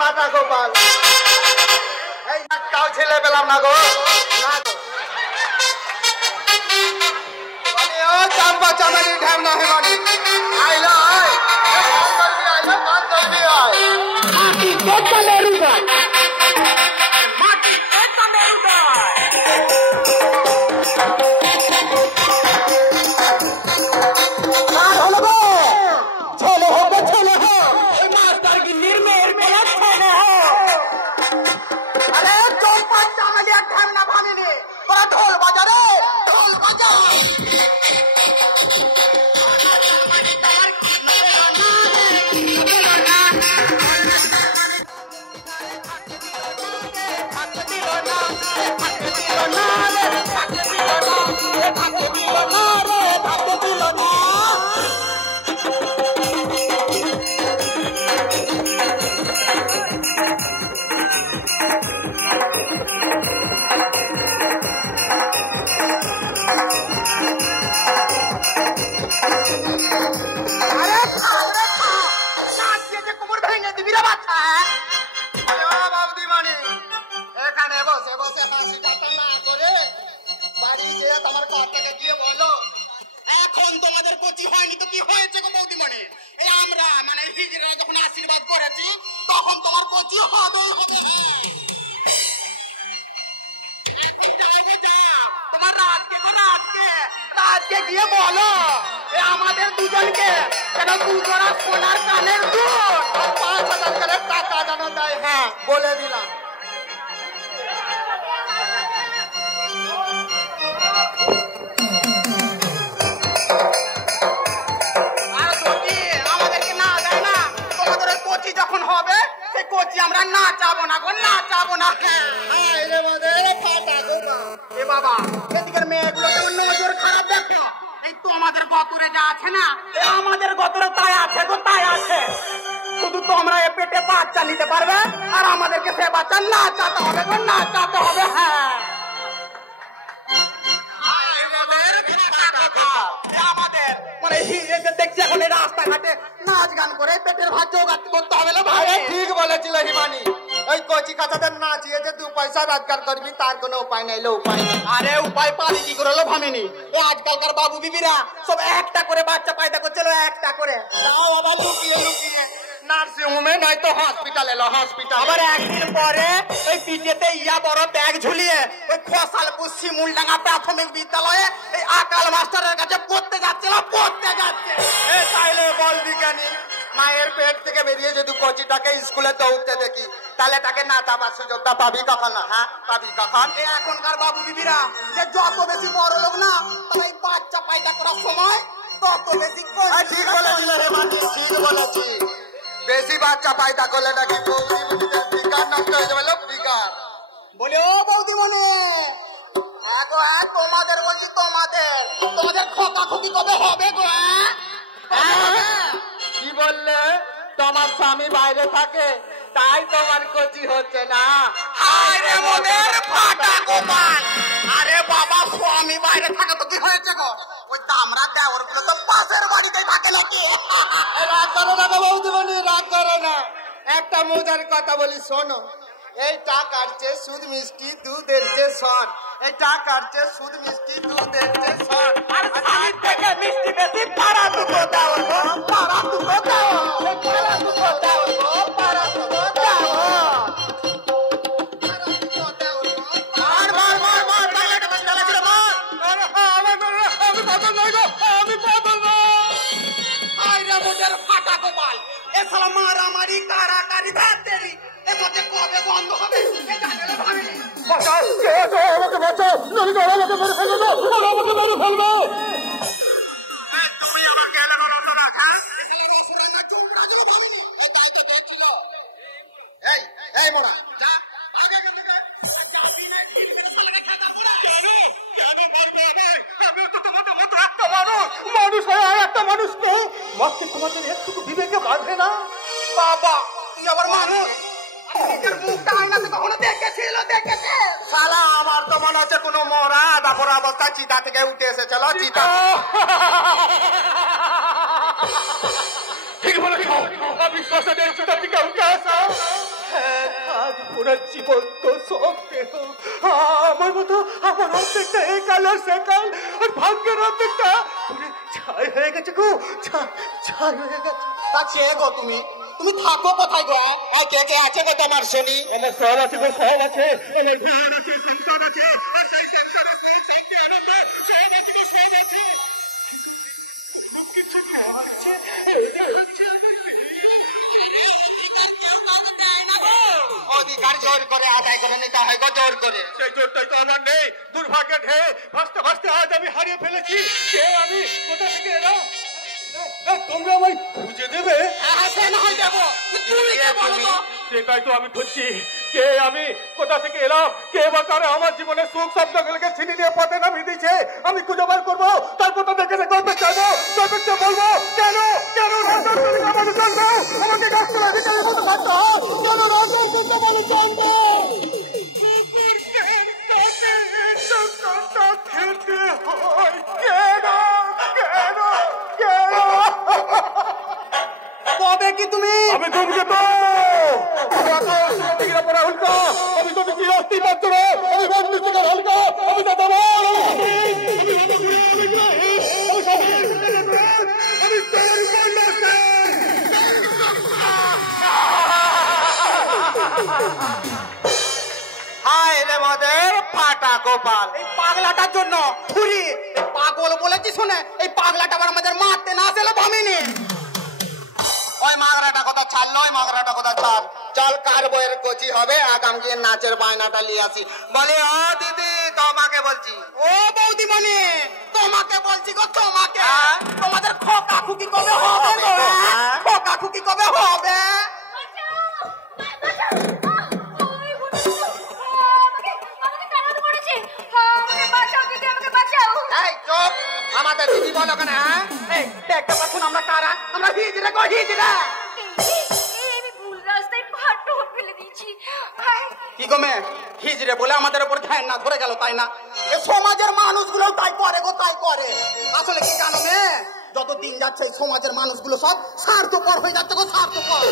ফাটা গোপাল এই একটাও ছেলে পেলাম না গো না গো মানে ও চাম্পা চামারি ঢাম না হে মানে আইলো আইলো মান করবি আয় মাটি কোটা মেরুদা মাটি কোটা মেরুদা আর হলো গো ছেলে হবে ছেলে हो এই মাস্টার কি নির্মের মেলা ছেলে हो আরে চম্পা চামালি ঢাম না ভামিনি তোরা ঢোল বাজা রে ঢোল বাজা এখন তোমাদের কচি হয়নি তো কি হয়েছে গো বৌদিমণি এই আমরা মানে হিজড়া যখন আশীর্বাদ করেছি তখন তোমার কচি হবেই হবে তোমার রাজকে গিয়ে বলো আমাদের দুজনকে কেন দুজোড়া সোনার কানের দুধ 5,000 করে টাকা যেন দেয় হ্যাঁ বলে দিলাম যখন হবে সেই কোচি আমরা নাচাবো না গো নাচাবো না এ বাবা এদিকের মেয়েগুলো নজর খারাপ দেখো এই তোমাদের গতরে যা আছে না আমাদের গতরে তাই আছে গো তাই আছে শুধু তোমরা এ পেটে বাচ্চা নিতে পারবে আর আমাদেরকে সে বাচ্চা নাচাতে হবে গো নাচাতে হবে হ্যাঁ আমাদের মানে দেখছি এখন রাস্তাঘাটে নাচ গান করে পেটের ভাত জোগাড় করতে হবে না ভাই ঠিক বলেছিল হিমানি ওই কচি কাচাদের নাচিয়ে যে 2 পয়সা রোজগার করবি তার কোনো উপায় নাই উপায় আরে উপায় পাবি কি করে লো ভামিনি এই আজকালকার বাবু বিবিরা সব একটা করে বাচ্চা পয়দা করছে একটা করে যাও আবার লুকিয়ে লুকিয়ে নার্সিং হোমে নয়তো হসপিটালে এলো হসপিটাল আবার একদিন পরে ওই পিঠেতে ইয়া বড় ব্যাগ ঝুলিয়ে ওই খোসালপুর শিমুলডাঙ্গা প্রাথমিক বিদ্যালয়ে এই আকাল মাস্টারের কাছে পড়তে যাচ্ছে তাইলে বল বিজ্ঞানী মায়ের পেট থেকে বেরিয়ে যদি কচিটাকে স্কুলে দৌড়তে দেখি তাহলে তাকে নাচাবার সুযোগটা পাবি কখন হ্যাঁ পাবি কখন এখনকার বাবু বিবিরা যে যত বেশি বড় লোক না তাই বাচ্চা পয়দা করার সময় তত বেশি ঠিক বলেছিল ঠিক বলেছি বেশি বাচ্চা পয়দা করলে নাকি বিকার নষ্ট হয়ে যাবে বিকার বলে ও বৌদি মনে তোমাদের বলছি তোমাদের খোকা খুকি কবে হবে গো কি বললে তোমার স্বামী বাইরে থাকে তাই তোমার কচি হচ্ছে না আরে মোদের ফাটা গোপাল আরে বাবা স্বামী বাইরে থাকে তো কি হয়েছে গো ওই দামরা দেওয়ার গুলো তো পাশের বাড়িতে থাকে নাকি রাগ করো না বৌদিমণি রাগ করো না একটা মজার কথা বলি শোনো এই টাকার চেয়ে সুদ মিষ্টি দুধের চেয়ে সর এই টাকার চেয়ে সুদ মিষ্টি দুধের চেয়ে সর আর স্বামীর থেকে মিষ্টি বেশি পাড়া দুটো দাও পাড়া দুটো দাও পাড়া দুটো দাও পাড়া দুটো দাও ফাটা গোপাল এ সালা মারামারি কারাকারি ধার দেরি এ কবে বন্ধ হবে বাঁচাও, কে আছো? আমাকে বাঁচাও, নইলে তো আমাকে মেরে ফেলবে গো, আমাকে মেরে ফেলবে। তুমি আমার কেন বলো তো না? এখানে অসুর আমার চোমড়া দেবো ভাবিনি। এই তাই তো দেখছিল। এই মোড়া যা আগে বলতে দে। মানুষ হয় একটা মানুষকে মারতে তোমাদের একটুকু বিবেকে বাঁধে না? বাবা তুই আবার মানুষ? নিজের মুখটা আয়নাতে কখনো দেখেছিল? দেখেছে শালা, আমার তো মনে হচ্ছে কোনো মরা দাপরা অবস্থা চিতা থেকে উঠে এসেছিল। চিতা ঠিক বলেছ, আমি শ্মশানের চিতা থেকে উঠে আসা। পুরো জীবন তো সব দেহ আমার মতো, আমার অর্ধেকটা এই কাল আর সে কাল, আর ভাগ্যের অর্ধেকটা ছাই হয়ে গেছে গো, ছাই হয়ে গেছে। তা চেয়ে গো তুমি থাকো কোথায় গো? আর কে কে আছে গো তোমার শুনি? আমার সব আছে গো, সব আছে। আমার ঘর আছে, সংসার আছে, আর সেই সংসারে অধিকার জোর করে আদায় করে নিতে হয় গো, জোর করে। সেই জোরটাই তো আমার নেই। দুর্ভাগ্যে ঢে ভাসতে ভাসতে আজ আমি হারিয়ে ফেলেছি। কে আমি, কোথা থেকে এলাম? তোমরা আমায় খুঁজে দেবে? সে না হয় দেবো, তুমি কে বলো তো? সেটাই তো আমি খুঁজছি। কে আমি, কোথা থেকে এলাম, কে বা কারে আমার জীবনে সুখ শব্দগুলোকে ছিনি নিয়ে পথে নামিয়ে দিয়েছে, আমি খুঁজে বার করবো। তারপর তো দেখে গল্পে চাইবো, গল্পে বলবো কেন কেন আমাকে জানবো, আমাকে গাছতলা অধিকারের মতো থাকতে হয়, কেন রাজা করতে বলে জানবো। খেতে হয় কেন কেন কেন? কবে কি তুমি? আমি তুমি তো হালকা, আমি তো কি রাস্তি পাচ্ছ না, আমি বন্ধু থেকে হালকা, আমি দাদা হায় রে মদের ফাটা গোপাল, এই পাগলাটার জন্য ছুরি পাগল বলেছি শুনে, এই পাগলাটা আবার আমাদের মারতে না আসলে ভামিনি। ওই মাগরাটা কথা ছাড়লো, ওই মাগরাটা কথা ছাড়। চল কার বইয়ের কচি হবে, আগাম গিয়ে নাচের বায়নাটা নিয়ে আসি। বলে ও দিদি তোমাকে বলছি, ও বৌদিমণি তোমাকে বলছি গো, তোমাকে। তোমাদের খোকা খুকি কবে হবে গো? খোকা খুকি কবে হবে? আমাদের দিদি বলো কেন? হ্যাঁ দেখতে পাচ্ছেন আমরা কারা? আমরা হিজড়ে গো, হিজড়ে। আমি ভুল রাস্তায় পা ফেলে দিয়েছি। কি গো মেয়ে, হিজড়ে বলে আমাদের উপর ধ্যান না ধরে গেল তাই না? এ সমাজের মানুষগুলো তাই করে গো, তাই করে। আসলে কি জানো মেয়ে, যত দিন যাচ্ছে এই সমাজের মানুষগুলো সব স্বার্থপর হয়ে যাচ্ছে গো, স্বার্থপর।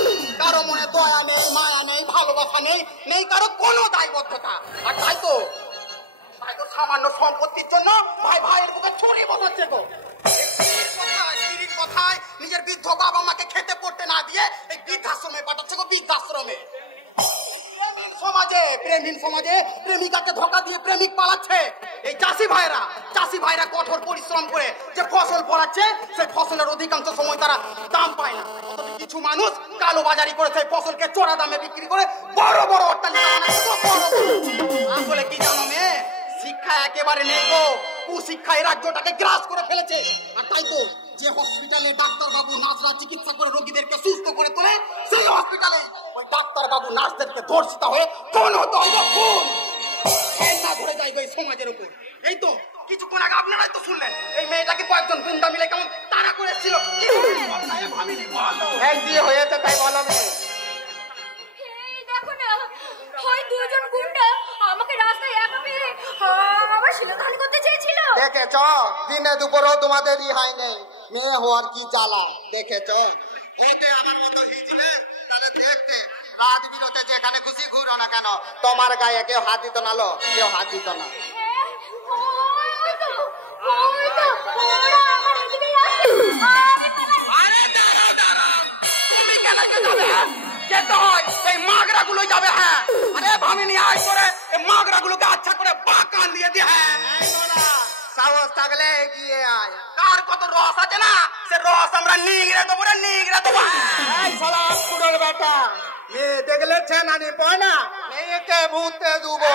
কারো মনে দয়া নেই, মায়া নেই, ভালোবাসা নেই, নেই কারো কোনো দায়বদ্ধতা। আর তাই তো সামান্য সম্পত্তির জন্য ভাই ভাইয়ের মুখে ছড়ি বসাচ্ছে গো। স্ত্রীর কথায় নিজের বৃদ্ধ বাবা মাকে খেতে পড়তে না দিয়ে এই বৃদ্ধাশ্রমে পাঠাচ্ছে গো, বৃদ্ধাশ্রমে। প্রেমহীন সমাজে প্রেমিকাকে ধোকা দিয়ে প্রেমিক পালাচ্ছে এই চাষি ভাইরা কঠোর পরিশ্রম করে যে ফসল ফলাচ্ছে, সেই ফসলের অধিকাংশ সময় তারা দাম পায় না। কিছু মানুষ কালো বাজারি করে সেই ফসলকে চড়া দামে বিক্রি করে বড় বড় অট্টালিকা আসলে কি জানো মেয়ে, শিক্ষা একেবারে নেই গো, কুশিক্ষায় রাজ্যটাকে গ্রাস করে ফেলেছে। আর তাই তো যে হসপিটালে ডাক্তার বাবু নার্সরা চিকিৎসা করে রোগীদেরকে সুস্থ করে তোলে, সেই হসপিটালে ওই ডাক্তার বাবু নার্সদেরকে ধর্ষিত হয়ে খুন হতে হয়, খুন না ধরে যায় গো এই সমাজের উপর। এই তো কিছুক্ষণ আগে আপনারাই তো শুনলেন, এই মেয়েটাকে কয়েকজন গুন্ডা মিলে কেমন তাড়া করেছিল। এই দিয়ে হয়েছে তাই বলো মেয়ে। দেখো না, ওই দুজন গুন্ডা আমাকে রাস্তায় একা পেয়ে আমার শিলাধান করতে চেয়েছিল। দেখেছ, দিনে দুপুরেও তোমাদের রিহাই নেই। মেয়ে হওয়ার কি জ্বালা দেখেছ। ওতে আমার মতো হিজড়ে তাহলে দেখতে রাত বিরতে যেখানে খুশি ঘুরো না কেন, তোমার গায়ে কেউ হাত দিত না, কেউ হাত দিত না। যেতে হয় এই মাগরা গুলো যাবে। হ্যাঁ আরে ভামিনি আয় করে এই মাগরা গুলোকে আচ্ছা করে বাঁকান দিয়ে দিয়ে। হ্যাঁ সাহস থাকলে এগিয়ে আয়, কার কত রস আছে না সে রস আমরা নিগড়ে দেবো রে, নিগড়ে দেবো। এই শালা কুড়োর বেটা, মেয়ে দেখলে ছেনানি পয় না, মেয়েকে ভূতে দেবো।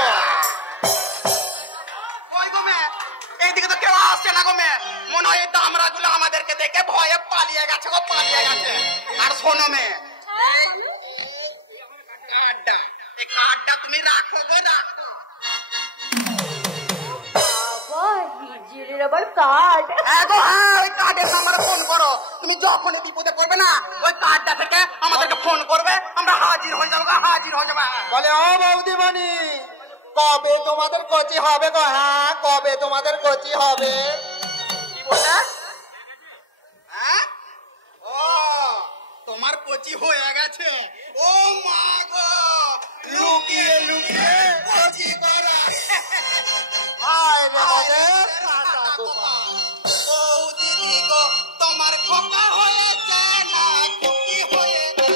আসছে না গো মেয়ে, মনে হয় দামরা গুলো আমাদেরকে দেখে ভয়ে পালিয়ে গেছে গো, পালিয়ে গেছে। আর শোনো মেয়ে, কার্ডটা, এই কার্ডটা তুমি রাখো গো, রাখো। হিজড়ির আবার কার্ড? হ্যাঁ গো হ্যাঁ, ওই কার্ডের নাম্বারে ফোন করো। তুমি যখনই বিপদে পড়বে না, ওই কার্ডটা থেকে আমাদেরকে ফোন করবে, আমরা হাজির হয়ে যাবো, হাজির হয়ে যাবো। বলে ও বৌদিমণি, কবে তোমাদের কচি হবে গো? হ্যাঁ, কবে তোমাদের কচি হবে? কি বললে? হ্যাঁ, ও তোমার কচি হয়ে গেছে। ও মা গো, লুকিয়ে লুকিয়ে কচি করা। আয় রে বাদের বৌদি গো, তোমার খোকা হয়েছে না খুকি হয়েছে?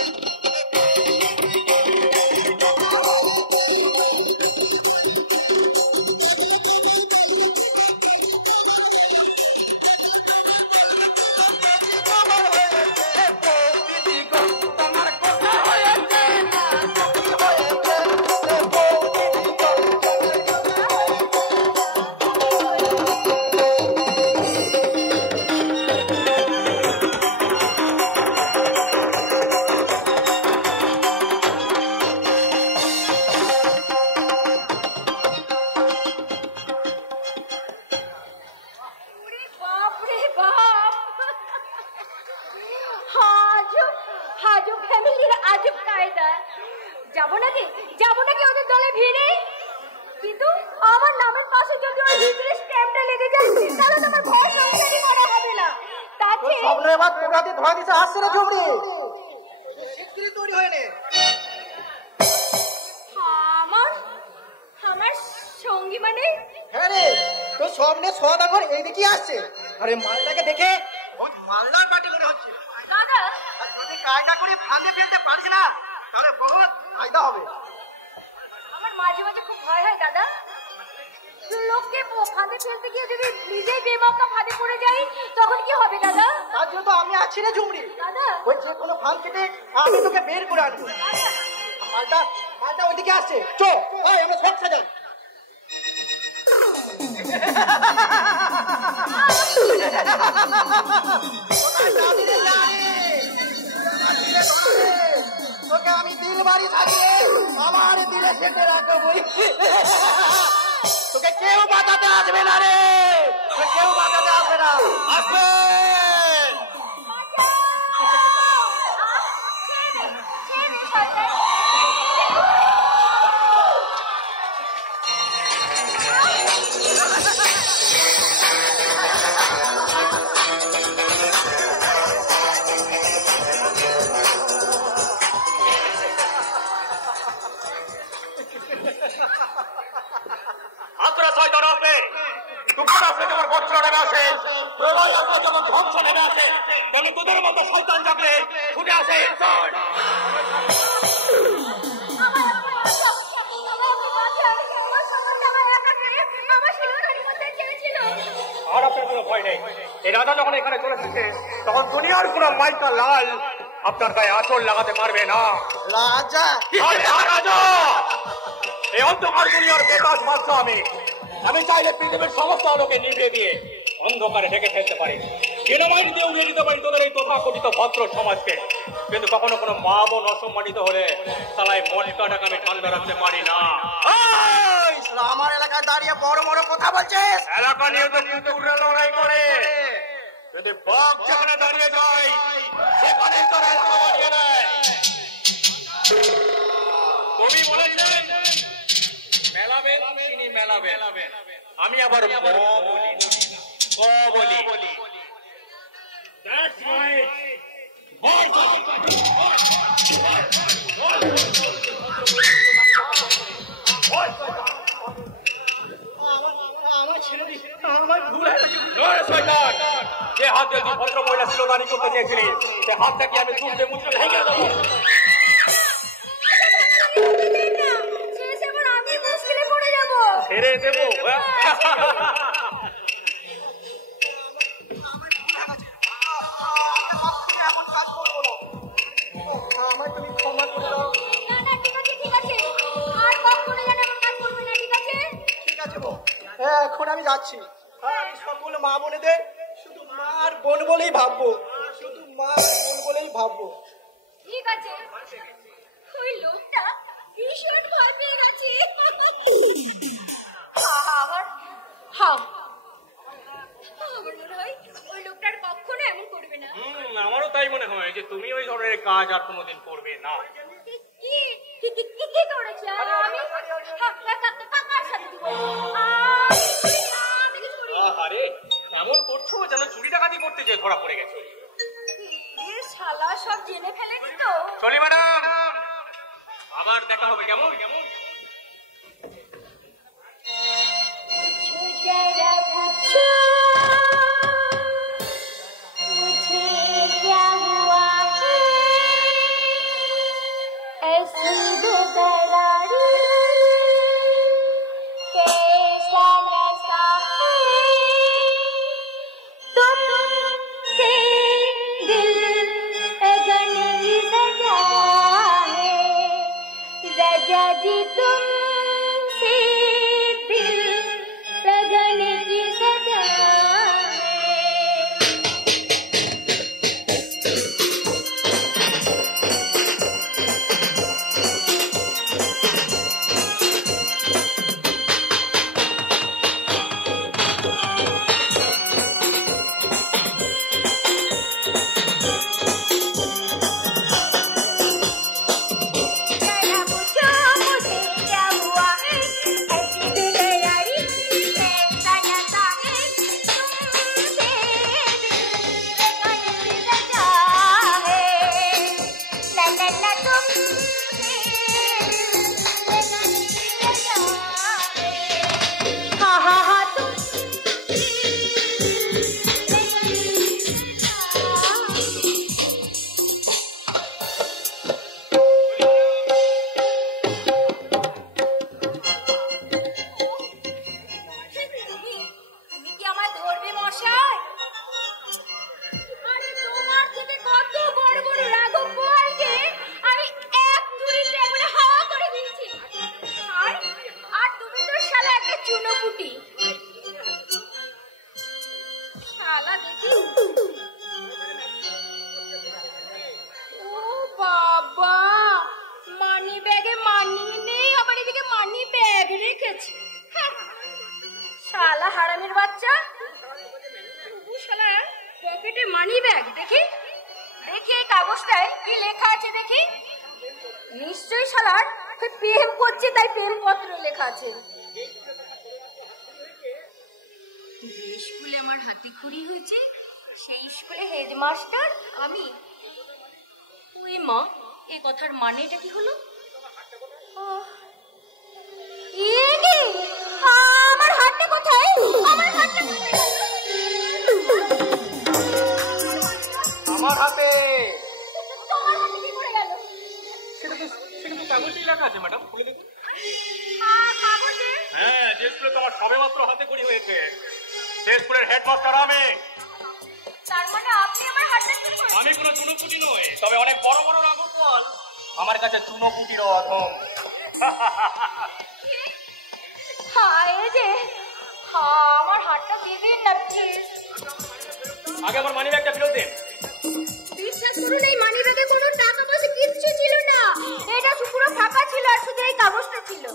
যাবো নাকি ওদের দলে ভিড়ে? কিন্তু আমার নামের পাশে যদি ওই হিজড়ি স্ট্যাম্পটা লেগে যায়, তাহলে তো আমার ঘর সংসারই করা হবে না। তাতে স্বপ্ন এবার তোরাতে ধরা দিছে, আসছে না ঝুমড়ি? শিগগিরই তৈরি হয়ে নে। আমার আমার সঙ্গী মানে? হ্যাঁ রে, তোর সামনে সদাগর এইদিকে আসছে। আরে মালটাকে দেখে ওই মালদার পার্টি মনে হচ্ছে। দাদা, আর যদি কায়দা করে ফাঁদে ফেলতে পারিস না, তাহলে বহুত ফায়দা হবে। আমার মাঝে মাঝে খুব ভয় হয় দাদা। লোককে ফাঁদে ফেলতে গিয়ে যদি নিজেই বেমাকা ফাঁদে পড়ে যাই, তখন কি হবে দাদা? তার জন্য তো আমি আছি রে ঝুমড়ি। দাদা, ওই যে কোনো ফান কেটে আমি তোকে বের করে আনবো। মালটা মালটা ওইদিকে আসছে, চো এই আমরা সব সাজাই। তোকে আমি দিল বাড়ি থাকিয়ে আমার দিলে সেটে রাখবো। তোকে কেউ বাঁচাতে আসবে না রে, তোকে কেউ বাঁচাতে আসবে না। আসবে আপনারা শয়তান আসবে, তুফান আসবে যেমন বজ্র নেমে আসে, প্রলয় আসবে যেমন ধ্বংস নেমে আসে, তেমনি তোদের মতো শয়তান থাকলে ছুটে আসে ইনসান। আর আপনার কোনো ভয় নেই। এই রাজা যখন এখানে চলে এসেছে, তখন দুনিয়ার পুরো মাইকা লাল আপনার গায়ে আঁচল লাগাতে পারবে না। রাজা রাজা, এই অন্ধকার দুনিয়ার বেতাজ বাদশা আমি চাইলে পৃথিবীর সমস্ত আলোকে নিভিয়ে দিয়ে অন্ধকারে ঢেকে ফেলতে পারি, ডিনামাইট দিয়ে উড়িয়ে দিতে পারি তোদের এই তথাকথিত ভদ্র সমাজকে। কিন্তু কখনো কোনো মা বোন অসম্মানিত হলে তালাই মনটাকে আমি ঠান্ডা রাখতে পারি না। আমার এলাকায় দাঁড়িয়ে বড় বড় কথা বলছিস। এলাকা নিয়ে তো কিন্তু উড়ে লড়াই করে, যদি বাঘ যেখানে দাঁড়িয়ে যায় সেখানে তোর এলাকা বাড়িয়ে দেয়। কবি বলেছেন মেলাবেন তিনি মেলাবেন, আমি আবার বলি That's right. আমার ছেড়ে দিস, আমার ভুল যে হাত দিয়ে ভদ্র মহিলা স্লোগানি করতে চেয়েছিলি, সে হাতটা কি আমি তুলতে মুচড়ে ভেঙে দেবো? ছেড়ে দেবো? আমার তুমি ক্ষমা করে দাও। ঠিক আছে বউ, এখন আমি যাচ্ছি। আমি সকল মা বোনেদের শুধু মা আর বোন বলেই ভাববো, শুধু মা আর বোন বলেই ভাববো। ঠিক আছে, ওই লোকটা ভীষণ ভয় পেয়ে গেছে। হ্যাঁ, আমার মনে হয় ওই লোকটার কখনো এমন করবে না। আমারও তাই মনে হয় যে তুমি ওই ধরনের কাজ আর কোনোদিন করবে না। কি করেছি আমি? কাকার সাথে দিব। আমি কিছু করিনি। আরে এমন করছো যেন চুরি ডাকাতি করতে যে ধরা পড়ে গেছে। শালা সব জেনে ফেলেনি তো। চলি ম্যাডাম, আবার দেখা হবে। কেমন কেমন जरा पूछो मुझे क्या हुआ है, ऐसी बेदरारी कैसा कैसा है, तुमसे दिल लगने की सजा है, रजा जी तुमसे दिल लगने की सजा है। जरा पूछो मुझे क्या हुआ है, ऐसी बेदरारी कैसा नशा है, तुमसे लगने की सजा है, ला ला ला तुमसे लगने की सजा है, हाँ हाँ हाँ तुमसे लगने की তুমি কি আমার ধরবে মশাই? আরে তোমার থেকে কত বড় বড় রাঘব বোয়ালকে আমি এক দুইতে একবারে হাওয়া করে দিয়েছি। আর তুমি তো শালা একটা চুনোপুটি। শালা দেখি। ও বাবা, মানি ব্যাগে মানি নেই, আবার এদিকে মানি ব্যাগ রেখেছে। হ্যাঁ, শালা হারামির বাচ্চা। শালা পকেটে মানি ব্যাগ। দেখি দেখি এই কাগজটায় কি লেখা আছে দেখি। নিশ্চয়ই শালার প্রেম করছে, তাই প্রেমপত্র লেখা আছে। যে স্কুলে আমার হাতে খড়ি হয়েছে সেই স্কুলে হেডমাস্টার আমি। ওই মা, এই কথার মানেটা কি হলো? আমার হাতটা কোথায়? আমার হাতটা কোথায়? আমার হাতে। তোমার হাতে কি করে গেল? সেটা তো কাগজেই লেখা আছে ম্যাডাম, খুলে দেখুন। কাগজে? হ্যাঁ, যে স্কুলে তোমার সবেমাত্র হাতে খড়ি হয়েছে সেই স্কুলের হেডমাস্টার আমি। তার মানে আপনি আমার হাতটা চুরি করেছেন? আমি কোনো চুনোপুটি নই, তবে অনেক বড় বড় রাঘব বোয়াল আমার কাছে চুনোপুটিরও অধম। হায় যে, আমার হাতটা দিয়ে দিন না প্লিজ। আগে আমার মানি ব্যাগটা ফেরত দিন। বিশ্বাস করুন, এই মানি ব্যাগে কোনো টাকা পয়সা কিচ্ছু ছিল না। এটা পুরো ফাঁকা ছিল আর শুধু এই কাগজটা ছিল।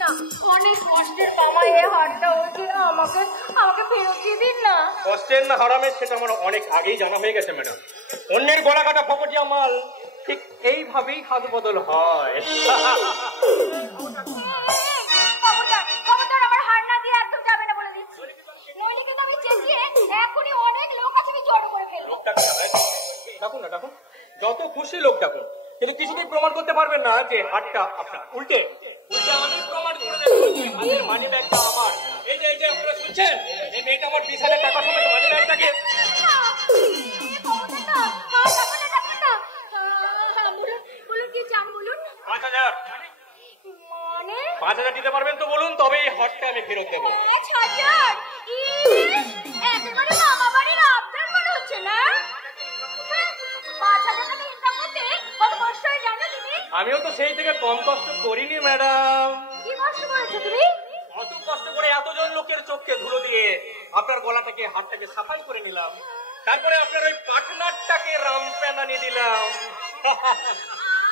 না, অনেক কষ্টের কামাই এই হাতটা হয়েছে, আমাকে ফেরত দিয়ে দিন না। কষ্টের না হারামের সেটা আমার অনেক আগেই জানা হয়ে গেছে ম্যাডাম। অন্যের গলা কাটা ফকটিয়া মাল ঠিক এইভাবেই হাত বদল হয়। খবরদার আমার হার না দিয়ে একদম যাবে না বলে দিচ্ছি, নইলে কিন্তু আমি চেঁচিয়ে এখনই অনেক লোক আছে আমি জড়ো করে ফেলবো। ডাকুন না, ডাকুন, যত খুশি লোক ডাকুন, কিন্তু কিছুতেই প্রমাণ করতে পারবেন না যে হাতটা আপনার। উল্টে আমি প্রমাণ করে দেবো হাতের মানি ব্যাগটা আমার। এই যে আপনারা শুনছেন, এই মেয়েটা আমার 20,000 টাকা সমেত মানি ব্যাগটাকে। বলুন কি চান বলুন। 5,000। মানে 5,000 দিতে পারবেন তো বলুন, তবেই হাতটা আমি ফেরত দেবো। 5,000? একেবারে মামা বাড়ির আবদার মনে হচ্ছে না। 5,000 টাকা ইনকাম করতে কত কষ্ট হয় জানো তুমি? আমিও তো সেই থেকে কম কষ্ট করিনি ম্যাডাম। কি কষ্ট করেছো তুমি? অত কষ্ট করে এতজন লোকের চোখকে ধুলো দিয়ে আপনার গলাটাকে হাতটাকে সাফাই করে নিলাম, তারপরে আপনার ওই পার্টনারটাকে রামপ্যানানি দিলাম।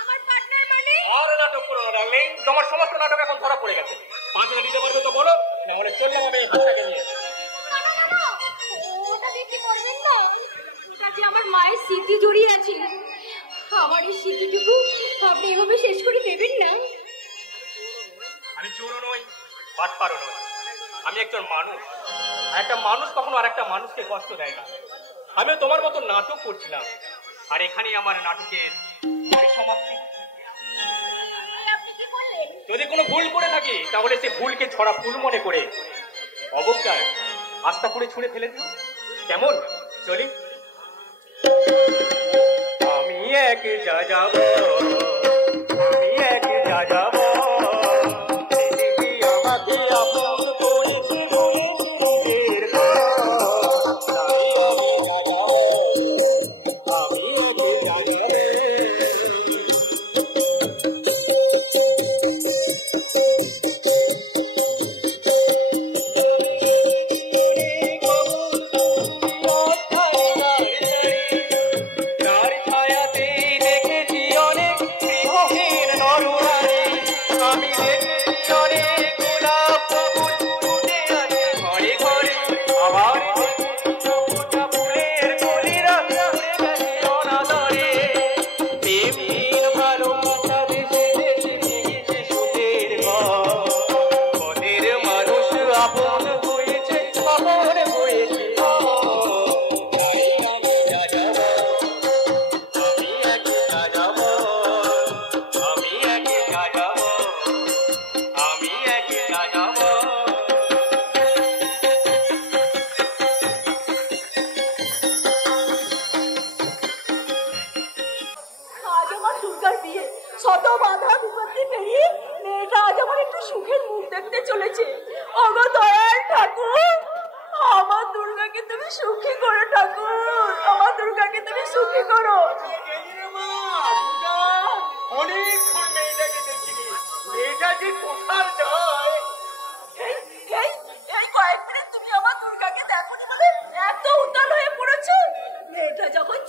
আমার পার্টনার মানে? আর নাটক করো না ডার্লিং, তোমার সমস্ত নাটক এখন ধরা পড়ে গেছে। 5 টাকা দিতে পারবে তো বলো, না হলে চললাম আমি এই হাতটাকে নিয়ে। ওটা দিয়ে কি করবেন না? ওটা যে আমার মায়ের স্মৃতি জড়িয়ে আছে, আমার এই স্মৃতিটুকু আপনি এভাবে শেষ করে দেবেন না। আমি চোরও নই, বাটপারও নই, আমি একজন মানুষ। আর একটা মানুষ কখনো আর একটা মানুষকে কষ্ট দেয় না। আমি তোমার মতো নাটক করছিলাম, আর এখানেই আমার নাটকের সমাপ্তি। আপনি কি বললেন? যদি কোনো ভুল করে থাকি তাহলে সে ভুলকে ছড়া ফুল মনে করে অবজ্ঞায় আস্থা করে ছুঁড়ে ফেলে দিও। কেমন? চলি। আমি এক যা যাব, আমি এক যা যাব, আমাকে আপন করেছে নিজের ঘর। আমি এক যা যাব।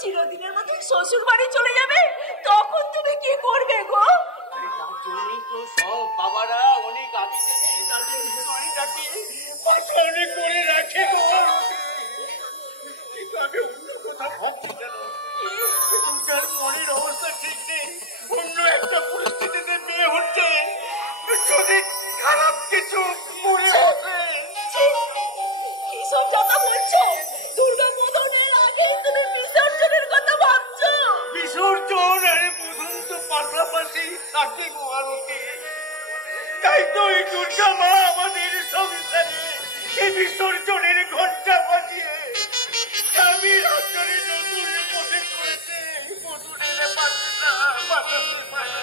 চিরদিনের মতো শ্বশুর বাড়ি চলে যাবে, তখন তুমি কি করবে গো? সব বাবারা অনেক আগে থেকে তাদের শরীরটাকে পাশানি করে রাখে গো। আমি অন্য কথা ভাবছি কেন? তোমার মনের অবস্থা ঠিক নেই, অন্য একটা পরিস্থিতিতে বিয়ে হচ্ছে। যদি খারাপ কিছু মনে হচ্ছে, কি সব কথা বলছো? দুর্গা বোধনের আগে তুমি বিসর্জনের কথা ভাবছো? বিসর্জন আর বোধন তো পাশাপাশি থাকে গো আলোকে। তাই তো এই দুর্গা মা আমাদের সংসারে এই বিসর্জনের ঘন্টা বাজিয়ে স্বামীর অন্তরে নতুন পথে চলেছে। বধূনের পাশা বাজাতে পারে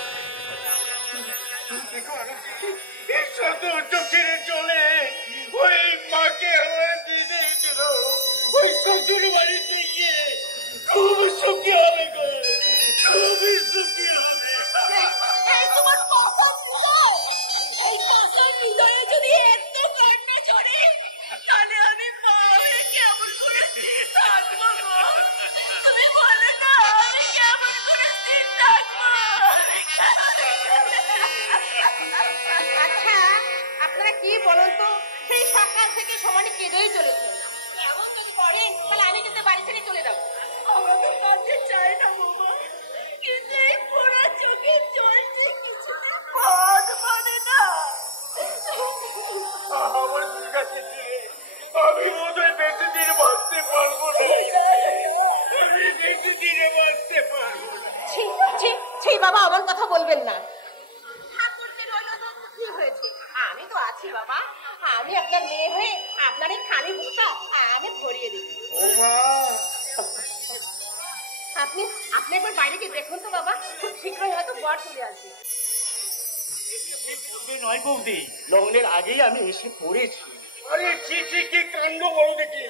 এই শত চোখের চলে ওই মাকে আমার দিয়ে দিয়েছিল। ওই শ্বশুর বাড়িতে গিয়ে খুব সুখী হবে গো, খুবই সুখী হবে। এই তোমার কথা বুঝো? এই পাশার হৃদয়ে যদি এত কান্না ঝরে, তাহলে আমি মা হয়ে কেমন করে থাকবো গো? তুমি বলো না, আমি কেমন করে স্থির থাকবো? আচ্ছা, আপনারা কি বলুন তো, সেই সকাল থেকে সমানে কেঁদেই চলেছে। এমন যদি করেন তাহলে আমি কিন্তু বাড়ি ছেড়ে চলে যাবো। আমাকে কাঁদতে চাই না বাবা, কিন্তু এই পোড়া চোখের জল যে কিছুতে ভাত মানে না। আমার কাছে আমি বোধহয় বেশি দিন বাঁচতে পারবো না। আমি বেশি দিনে বাঁচতে পারবো না। ছি বাবা, আমার কথা বলবেন না। ঠাকুরকে রইল তো কি হয়েছে? আমি তো আছি বাবা, আমি আপনার মেয়ে হয়ে আপনার এই খালি বুকটা আমি ভরিয়ে দেব। আপনি একবার বাইরে গিয়ে দেখুন তো বাবা, খুব শীঘ্রই হয়তো বর চলে আসবে। নয় বৌদি, লগ্নের আগেই আমি এসে পড়েছি। আরে ছি ছি, কি কাণ্ড বলো দেখি।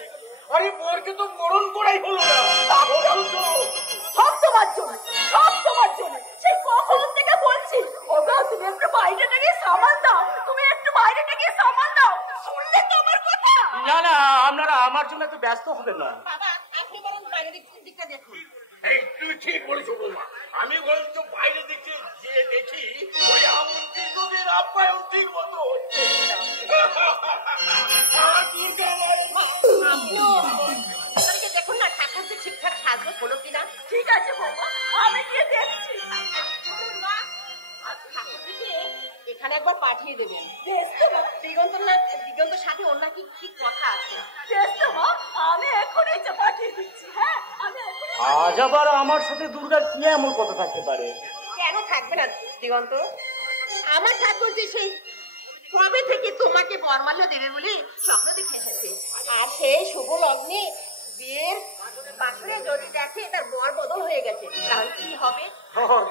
আরে বরকে তো মরণ করাই হলো না। সব তোমার জন্য, সব তোমার জন্য। সে কখন থেকে বলছি, ওগো তুমি একটু বাইরে থেকে সামান দাও, আমার জন্য এত ব্যস্ত হবে না। বাবা আপনি বরং বাইরের দিকটা দেখুন। এই তুই ঠিক বলেছো বৌমা, আমি বলছো বাইরে দিকে যে দেখি ওই আমন্ত্রিতদের আপ্যায়ন ঠিক মতো হচ্ছে না। দেখুন না ঠাকুর যে ঠিকঠাক সাজলো হলো কিনা। ঠিক আছে বাবা, আমি গিয়ে দেখছি। ঠাকুরকে এখানে একবার পাঠিয়ে দেবেন। দিগন্তর সাথে ওর নাকি কি কথা আছে। আমি এখনই পাঠিয়ে দিচ্ছি। হ্যাঁ আজ আবার আমার সাথে দুর্গার কি এমন কথা থাকতে পারে? কেন থাকবে না দিগন্ত? আমার ঠাকুর যে সেই কবে থেকে তোমাকে বরমাল্য দেবে বলে স্বপ্ন দেখে এসেছে, আর সেই শুভ লগ্নে বিয়ের বাসরে যদি দেখে তার বর বদল হয়ে গেছে, তাহলে কি হবে?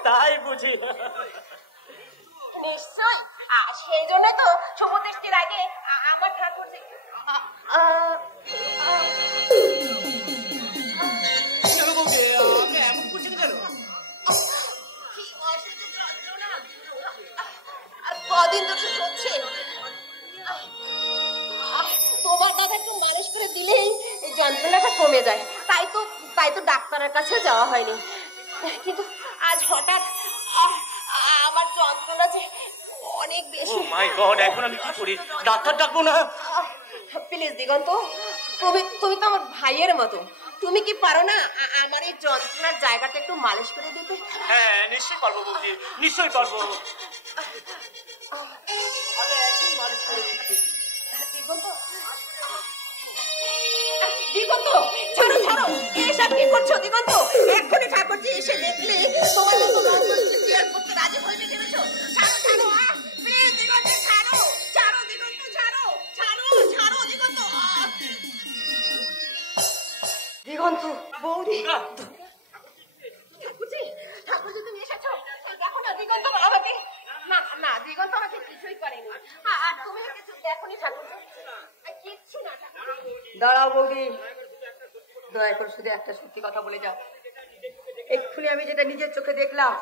তাই বুঝি? নিশ্চয়, সেই জন্য তো শুভ দৃষ্টির আগে আমার ঠাকুর এমন করছেন কেন? কদিন ধরে হচ্ছে তোমার দাদা একটু মালিশ করে দিলেই যন্ত্রণাটা কমে যায়, তাই তো ডাক্তারের কাছে যাওয়া হয়নি। কিন্তু আজ হঠাৎ আমার যন্ত্রণা যে অনেক বেশি। ও মাই গড, এখন আমি কি করি? ডাক্তার ডাকবো না? প্লিজ দিগন্ত, তুমি তো আমার ভাইয়ের মতো, তুমি কি পারো না আমার এই যন্ত্রণার জায়গাটা একটু মালিশ করে দিতে? হ্যাঁ নিশ্চয়ই পারবো বৌদি, নিশ্চয়ই পারবো। আমি একই মালিশ করে দিচ্ছি। দিগন্ত ছাড়ো ছাড়ো, এসব কি করছো দিগন্ত? এক্ষুনি ঠাকুরজি এসে দেখলে তোমার করতে রাজি হইবে ভেবেছো? ছাড়ো ছাড়ো প্লিজ দিগন্ত, ছাড়ো ছাড়ো দিগন্ত, ছাড়ো ছাড়ো ছাড়ো দিগন্ত। দিগন্ত বৌদি, ঠাকুরজি তুমি এসেছো? দেখো না দিগন্ত আমাকে, না দিগন্ত আমাকে কিছুই করেনি, আর তুমি দেখোনি ঠাকুরজি কিচ্ছু না। দাঁড়াও বৌদি, দয়া করে শুধু একটা সত্যি কথা বলে যাও। এক্ষুনি আমি যেটা নিজের চোখে দেখলাম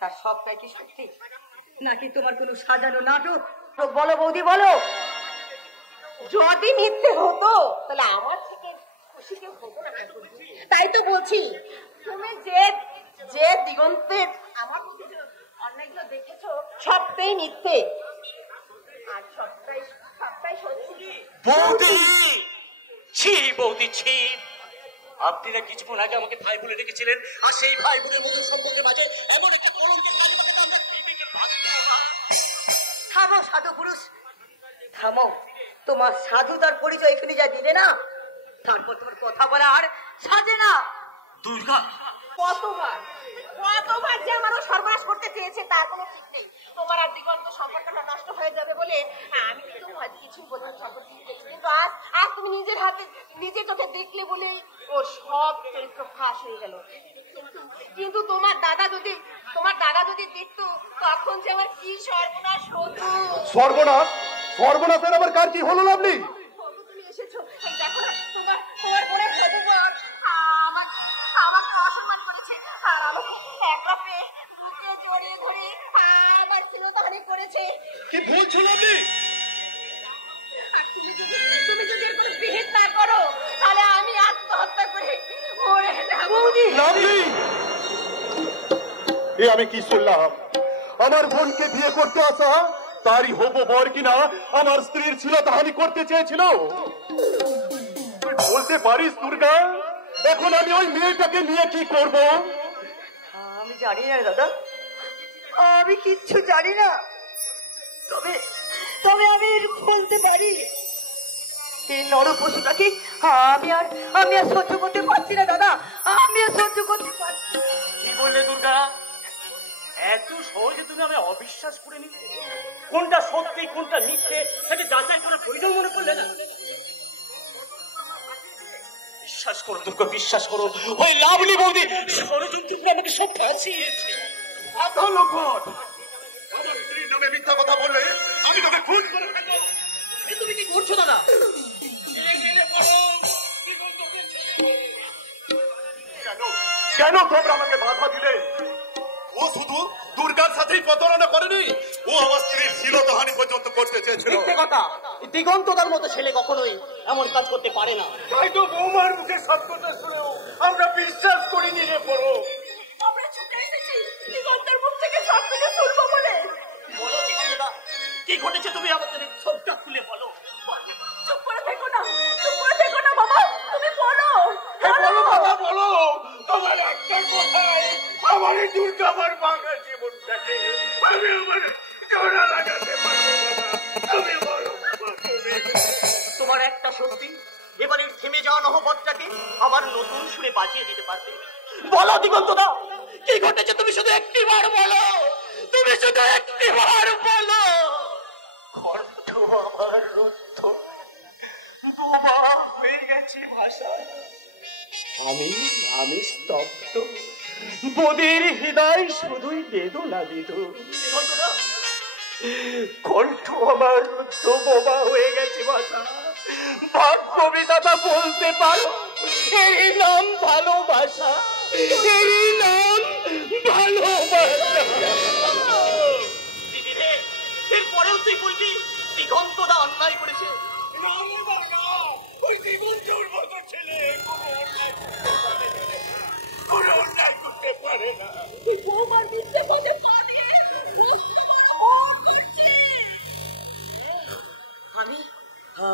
তার সবটাই কি সত্যি, নাকি তোমার কোনো সাজানো নাটক? বলো বৌদি বলো। যদি মিথ্যে হতো তাহলে আমার থেকে খুশি কেউ হতো না। তাই তো বলছি, তুমি যে দিগন্তের আমার অন্যায়গুলো দেখেছো সবটাই মিথ্যে আর সবটাই সত্যি। বৌদি ছি, বৌদি ছি। আপনি না কিছুক্ষণ আগে আমাকে ভাই বলে ডেকেছিলেন, আর সেই ভাই বোনের মধ্যে সম্পর্কের মাঝে এমন একটা কলঙ্কের কাজ আমাকে তো আমরা বিবেকে ভাঙতে হবে। থামো সাধু পুরুষ, থামো। তোমার সাধুতার পরিচয় এখানে যা দিলে না, তারপর তোমার কথা বলা আর সাজে না। দুর্গা কতবার যে আমারও সর্বনাশ করতে চেয়েছে তার কোনো ঠিক নেই। তোমার আর দিগন্ত সম্পর্কটা নষ্ট হয়ে যাবে বলে আমি কিন্তু হয়তো কিছুই বলতে সম্পর্ক, কিন্তু আজ তুমি নিজের হাতে নিজের চোখে দেখলে বলেই ওর সব চরিত্র ফাঁস হয়ে গেল। কিন্তু তোমার দাদা যদি দেখতো তখন যে আমার কি সর্বনাশ হতো। সর্বনাশের আবার কার কি হলো লাভলি? তুমি এসেছো, এই দেখো না তোমার বোনের প্রভুবর আমাকে অসম্মান করেছে, আর আমাকে একলা পেয়ে জড়িয়ে ধরে আমার চিরতাহানি করেছে। কি বলছো লাভলি? আর তুমি যদি এর কোনো বিহিত না করো তাহলে আমি আত্মহত্যা করে মরে যাবো। লাভলি, এ আমি কি শুনলাম? আমার বোনকে বিয়ে করতে আসা তারই হবু বর কিনা আমার স্ত্রীর ছিল তাহানি করতে চেয়েছিল। তুই বলতে পারিস দুর্গা, এখন আমি ওই মেয়েটাকে নিয়ে কি করব? আমি জানি না দাদা, আমি কিচ্ছু জানি না। তবে আমি বলতে পারি এই নরপশুটাকে আমি আর সহ্য করতে পারছি না দাদা, আমি আর সহ্য করতে পারছি। কি বললে দুর্গা? এত সহজে তুমি আমি অবিশ্বাস করে নিলে? কোনটা সত্যি কোনটা মিথ্যে সেটা যাচাই করার প্রয়োজন মনে করলে না? বিশ্বাস করো দুর্গা, বিশ্বাস করো, ওই লাভলি বৌদি ষড়যন্ত্র করে আমাকে সব ফাঁসিয়েছে। আমার স্ত্রীর নামে মিথ্যা কথা বললে আমি তোকে খুন করে ফেলবো। তুমি কি করছো দাদা? কেন তোমরা আমাকে বাধা দিলে? ও শুধু দুর্গার সাথেই প্রতারণা করেনি, ও আমার স্ত্রীর শিলতহানি পর্যন্ত করতে চেয়েছিল। কথা, দিগন্তদার মতো ছেলে কখনোই এমন কাজ করতে পারে না। তাই তো বৌমার মুখে সব কথা শুনেও আমরা বিশ্বাস করিনি রে পড়ো। আমরা ছুটে এসেছি দিগন্তের মুখ থেকে সব কিছু শুনবো বলে। বলো দিগন্তদা, কি ঘটেছে তুমি আমাদের সবটা খুলে বলো। চুপ করে থেকো না, চুপ করে থেকো না বাবা, তুমি বলো। বলো বাবা বলো, তোমার একটা কথাই আমার এই দুর্গা আমার ভাঙা জীবনটাকে আমি আমার জোড়া লাগাতে পারবো বাবা। তুমি বলো বাবা, তুমি। তোমার একটা শক্তি এবারে থেমে যাওয়া নহবতটাকে আবার নতুন সুরে বাজিয়ে দিতে পারবে। বলো দিগন্তদা, কি ঘটেছে তুমি শুধু একটিবার বলো, তুমি শুধু একটিবার বলো। কণ্ঠ আমার রুদ্ধ, দুবার হয়ে গেছে ভাষা। আমি স্তব্ধ, বদির হৃদয় শুধুই বেদনা বিধু। কণ্ঠ আমার রুদ্ধ, বোবা হয়ে গেছে ভাষা। ভাগ্য বিধাতা বলতে পারো, এই নাম ভালোবাসা, এই নাম ভালোবাসা। দিদি রে, এরপরেও তুই বলবি দিগন্তদা অন্যায় করেছে? ওই দিগন্তর মতো ছেলে কোনো অন্যায় করতে পারে না। বৌমার মিথ্যে বলে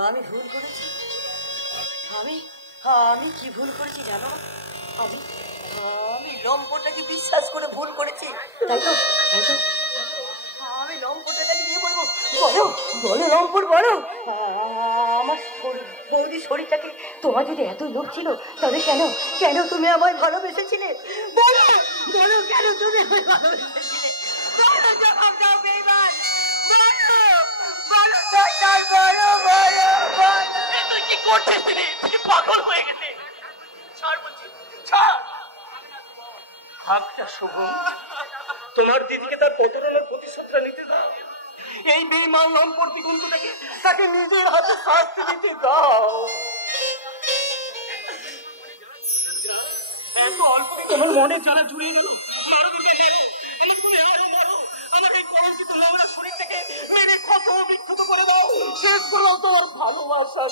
আমি ভুল করেছি। আমি কি ভুল করেছি জানো? আমি লম্পটাকে বিশ্বাস করে ভুল করেছি, তাই তো? আমি লম্পটাকে গিয়ে বলবো, বলো লম্পট বলো, আমার বৌদির শরীরটাকে তোমার যদি এত লোভ ছিল তবে কেন তুমি আমায় ভালোবেসেছিলে? বলো কেন তুমি আমায় ভালোবেসেছিলে? বলো, জবাব দাও বেঈমান, বলো শয়তান, বলো। তুই কি করছিস? তুই পাগল হয়ে গেছে। ছাড় বলছি, ছাড়। হাতটা শুভম, তোমার দিদিকে তার প্রতারণার প্রতিশোধটা নিতে দাও। এই বেঈমান লম্পট দিগন্তটাকে তাকে নিজের হাতে শাস্তি দিতে দাও। এত অল্প তোমার মনে যারা জুড়িয়ে গেল। মারো দুর্গা, মারো, আমার তুমি আরো মারো। আমার এই কলঙ্কিত নোংরা শরীরটাকে মেরে ক্ষত বিক্ষত করে দাও। শেষ করো তোমার ভালোবাসা।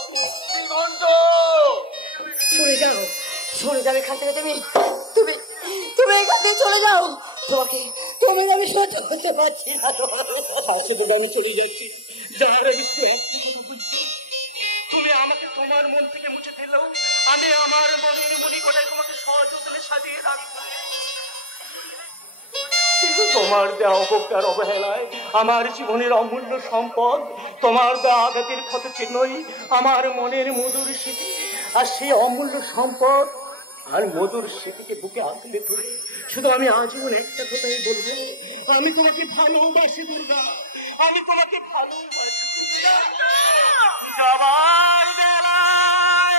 দিগন্ত, সরে যাবে এখান থেকে। তুমি এখান থেকে চলে যাও। তুমি আমি সহ্য করতে পারছি না। আমি চলে যাচ্ছি। যার তুমি আমাকে তোমার মন থেকে মুছে ফেললেও আমি আমার মনের মণিকোটায় তোমাকে সযত্নে সাজিয়ে রাখবো। তোমার দেওয়া উপকার অবহেলায় আমার জীবনের অমূল্য সম্পদ, তোমার দেওয়া আঘাতের ক্ষত চিহ্নই আমার মনের মধুর স্মৃতি। আর সেই অমূল্য সম্পদ আর মধুর স্মৃতিকে বুকে আঁকড়ে ধরে শুধু আমি আজীবন একটা কথাই বলবো, আমি তোমাকে ভালোবাসি দুর্গা, আমি তোমাকে ভালোবাসি। যাবার বেলায়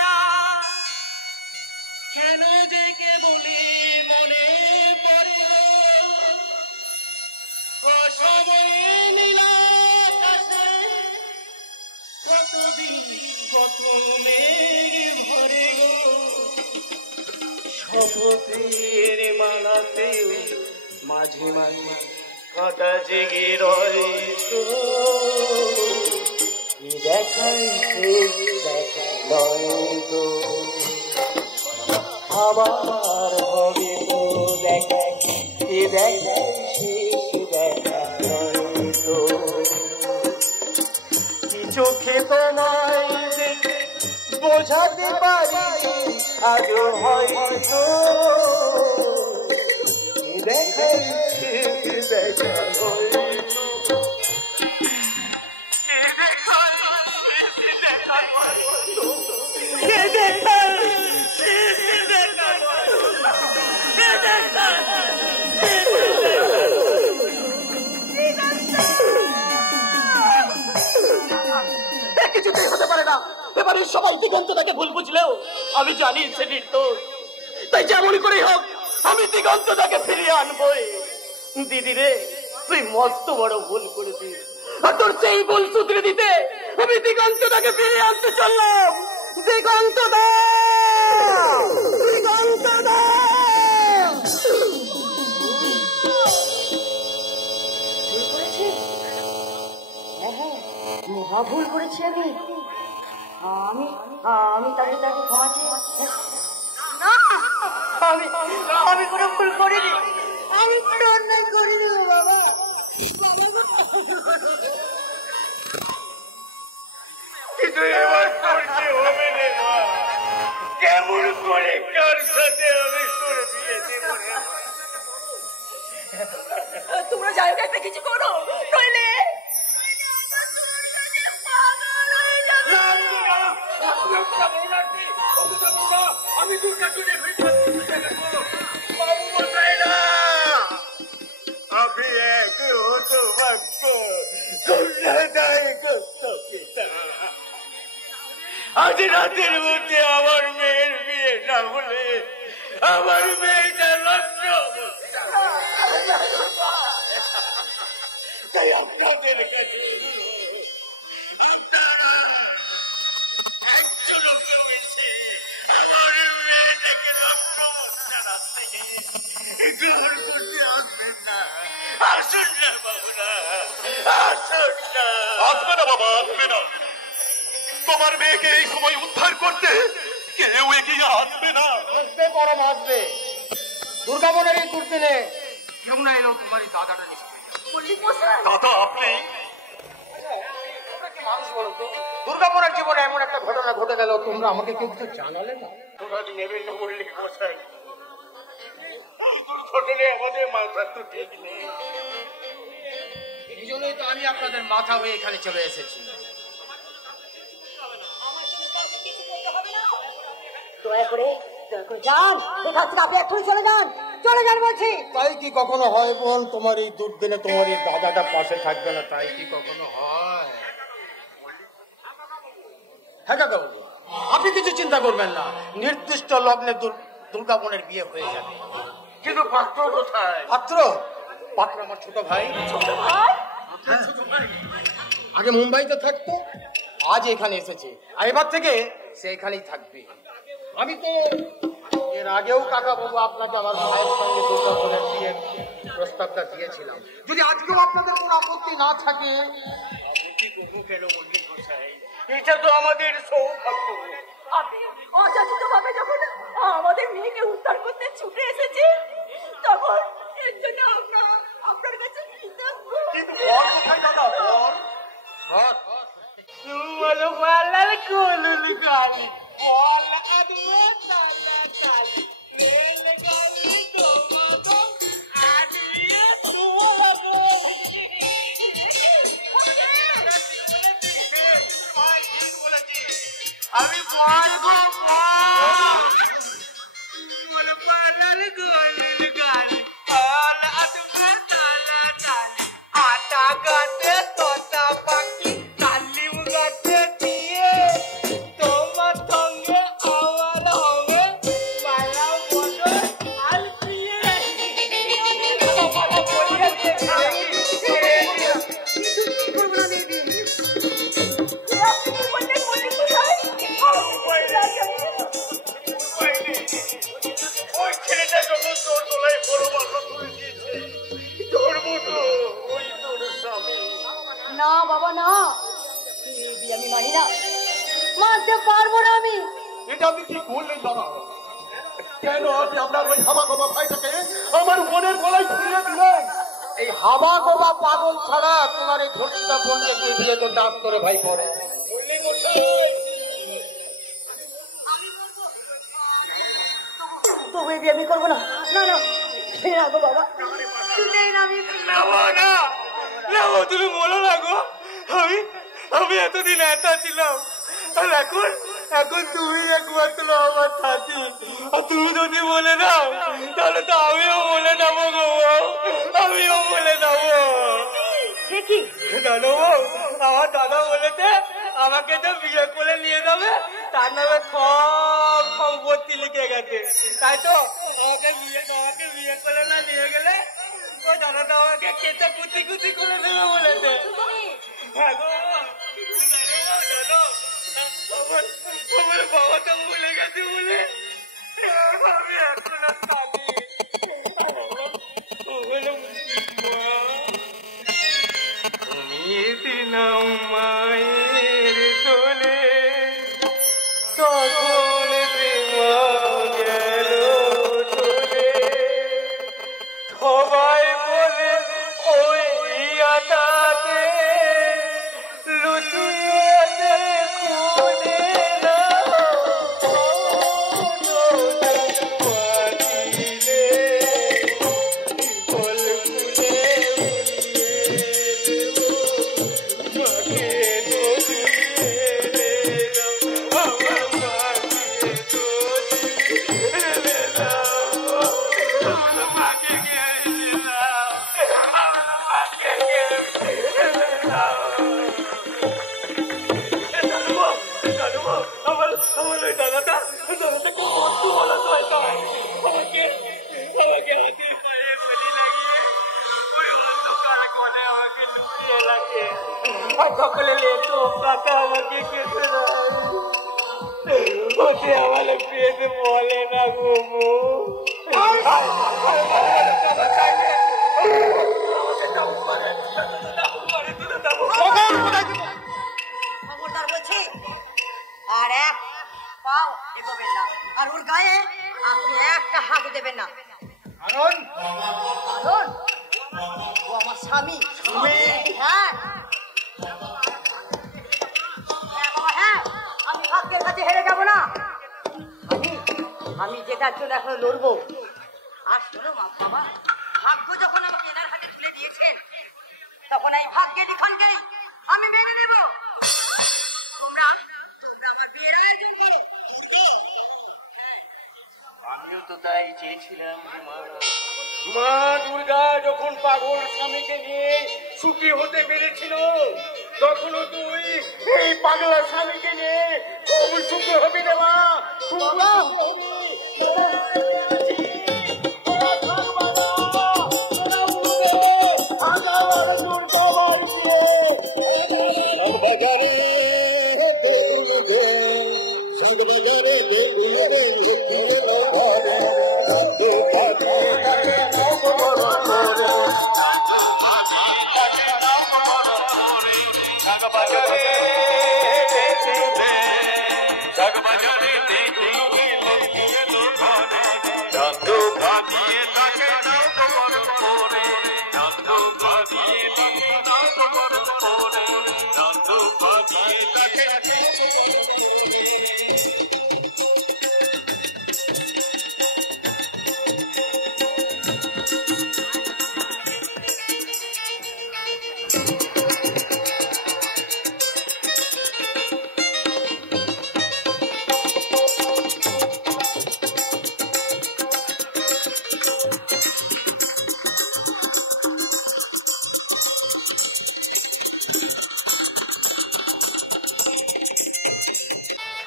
কেন যে কে বলি মনে পড়ে অসময়ে নীলাকাশে কতদিন কত মেঘ ভরে গো শপথের মালাতে মাঝে মাঝে কাটা জেগে রয়েছো। দেখাই দেখা নয় তো আবার হবে দেখা, দেখাই শেষ দেখা নয় তো। কি চোখে তোমায় দেখে বোঝাতে পারি আজও হয়তো দেখাই শেষ দেখা নয় তো। কিছুতেই হতে পারে না। এবারে সবাই দিগন্তটাকে ভুল বুঝলেও আমি জানি সে নির্দোষ। তাই যেমনই করে হোক আমি দিগন্তটাকে ফিরিয়ে আনবই। দিদি রে, তুই মস্ত বড় ভুল করেছিস, আর তোর সেই ভুল শুধরে দিতে আমি দিগন্তটাকে ফিরিয়ে আনতে চললাম। দিগন্তদা, দিগন্তদা। ভুল করেছি আমি আমি আমি তাকে ক্ষমা চেয়ে না আমি কোনো ভুল করিনি, আমি কোনো অন্যায় করিনি বাবা। কিন্তু এবার করতে হবে রে মা, কেমন করে কার সাথে আমি করে দিয়েছি। তোমরা যাই হোক একটা কিছু করো, নইলে আমি দুর্গা তুলে বাবু বসাই না, আমি এক হতো ভক্ত আজ রাতের মধ্যে আমার মেয়ের বিয়ে না হলে আমার মেয়েটা নষ্ট তাই আপনাদের কাছে গ্রহণ করতে আসবেন না, আসুন না বাবুরা, আসুন না। আসবে না বাবা, আসবে না। তোমার মেয়েকে এই সময় উদ্ধার করতে কেউ এগিয়ে আসবে না। আসবে পরম আসবে। দুর্গাবনের এই দুর্দিনে কেউ না এলো তোমারই দাদাটা নিশ্চয়ই। দাদা আপনি মানুষ বলো তো, দুর্গাবনের জীবনে এমন একটা ঘটনা ঘটে গেল, তোমরা আমাকে কেউ কিছু জানালে না। তোমরা নেবেন না বললে মশাই, দুর্ঘটনে আমাদের মাথা তো ঠিক নেই। এই জন্যই তো আমি আপনাদের মাথা হয়ে এখানে চলে এসেছি। দয়া করে যান, এখান থেকে আপনি এক্ষুনি চলে যান বলছি। তাই কি কখনো হয় বল, তোমার এই দুর্দিনে তোমার এই দাদাটা পাশে থাকবে না, তাই কি কখনো হয়? হ্যাঁ কাকাবাবু, আপনি কিছু চিন্তা করবেন না, নির্দিষ্ট লগ্নে দুর্গাবনের বিয়ে হয়ে যাবে। কিন্তু পাত্র কোথায়? পাত্র আমার ছোট ভাই। আগে মুম্বাইতে থাকতো, আজ এখানে এসেছে, আর এবার থেকে সে এখানেই থাকবে। আমি তো এর আগেও কাকাবাবু আপনাকে আমার ভাইয়ের সঙ্গে দুর্গাবনের বিয়ের প্রস্তাবটা দিয়েছিলাম। যদি আজকেও আপনাদের কোনো আপত্তি না থাকে, এটা তো আমাদের সৌভাগ্য। আপনি অযাচিত ভাবে যখন আমাদের মেয়েকে উদ্ধার করতে ছুটে এসেছে, তখন এর জন্য আপনার কাছে কৃতজ্ঞ। কিন্তু ঘর কোথায় দাদা? ঘর বলো বলার কোলুল গালি বল আদবে তালা তালি রেল গালি তোমাগো আদিয়ে তোমাগো। আমি বলবো বল বলার কোলুল গালি বল আদবে তালা তালি আটা গাতে তোতা পাখি কালিম গাতে দিয়ে তোমার সঙ্গে আমার হবে পালা বলো আর দিয়ে ওই ছেলেটা যখন তোর তোলায় বড় বাসা তুলে দিয়েছে, ধরবো তো ওই তোর স্বামী। না বাবা না, আমি মানি না, মানতে পারবো না আমি। এটা আপনি কি করলেন দাদা? কেন আপনি আপনার ওই হামা গোবা ভাইটাকে আমার মনের গলায় ঝুলিয়ে দিলেন? এই হাওয়া গোবা পাগল ছাড়া তোমার এই ধর্ষিতা পঞ্চায়েতে বিয়ে তো ডাক করে ভাই পড়ে। তবু এই বিয়ে আমি করবো না। না না না গো বাবা, আমি তুমি বলো না গো, আমি এতদিন একা ছিলাম, আর এখন তুমি একমাত্র আমার সাথী। আর তুমি যদি বলে দাও তাহলে তো আমিও বলে দেবো গো, আমিও বলে দেবো। কি জানো আমার দাদা বলেছে আমাকে যে বিয়ে করে নিয়ে যাবে, তার নামে সব সম্পত্তি লিখে গেছে। তাই তো আমাকে বিয়ে করে না নিয়ে গেলে ওই দাদাটা আমাকে কেটে কুচি কুচি করে দেবে বলেছে। হ্যাঁ গো, জানো আমার বাবাটা ভুলে গেছে বলে আমি এখন আর তুমি দিন মায়ে সবাই বলে ওই আটাতে লুচিয়ে খুনে না সকলে আমাকে কেটে ওকে আমার পেটে বলে না গোবো খবরদার বলছি আর এক পাও এগোবেন না আর ওর গায়ে আপনি একটা হাঁটু দেবেন না কারণ কারণ ও আমার স্বামী হ্যাঁ হ্যাঁ আমি ভাগ্যের কাছে হেরে যাব না আমি যেটার জন্য এখন লড়বো আর শোনো বাবা ভাগ্য যখন আমাকে এনার হাতে তুলে দিয়েছে তখন এই ভাগ্যের লিখনকেই আমি মেনে নেব তোমরা আমার বিয়ের আয়োজন করো আমিও তো তাই চেয়েছিলাম মা দুর্গা যখন পাগল স্বামীকে নিয়ে সুখী হতে পেরেছিল তখনও তুই এই পাগলা স্বামীকে নিয়ে খুব সুখী হবি রে মা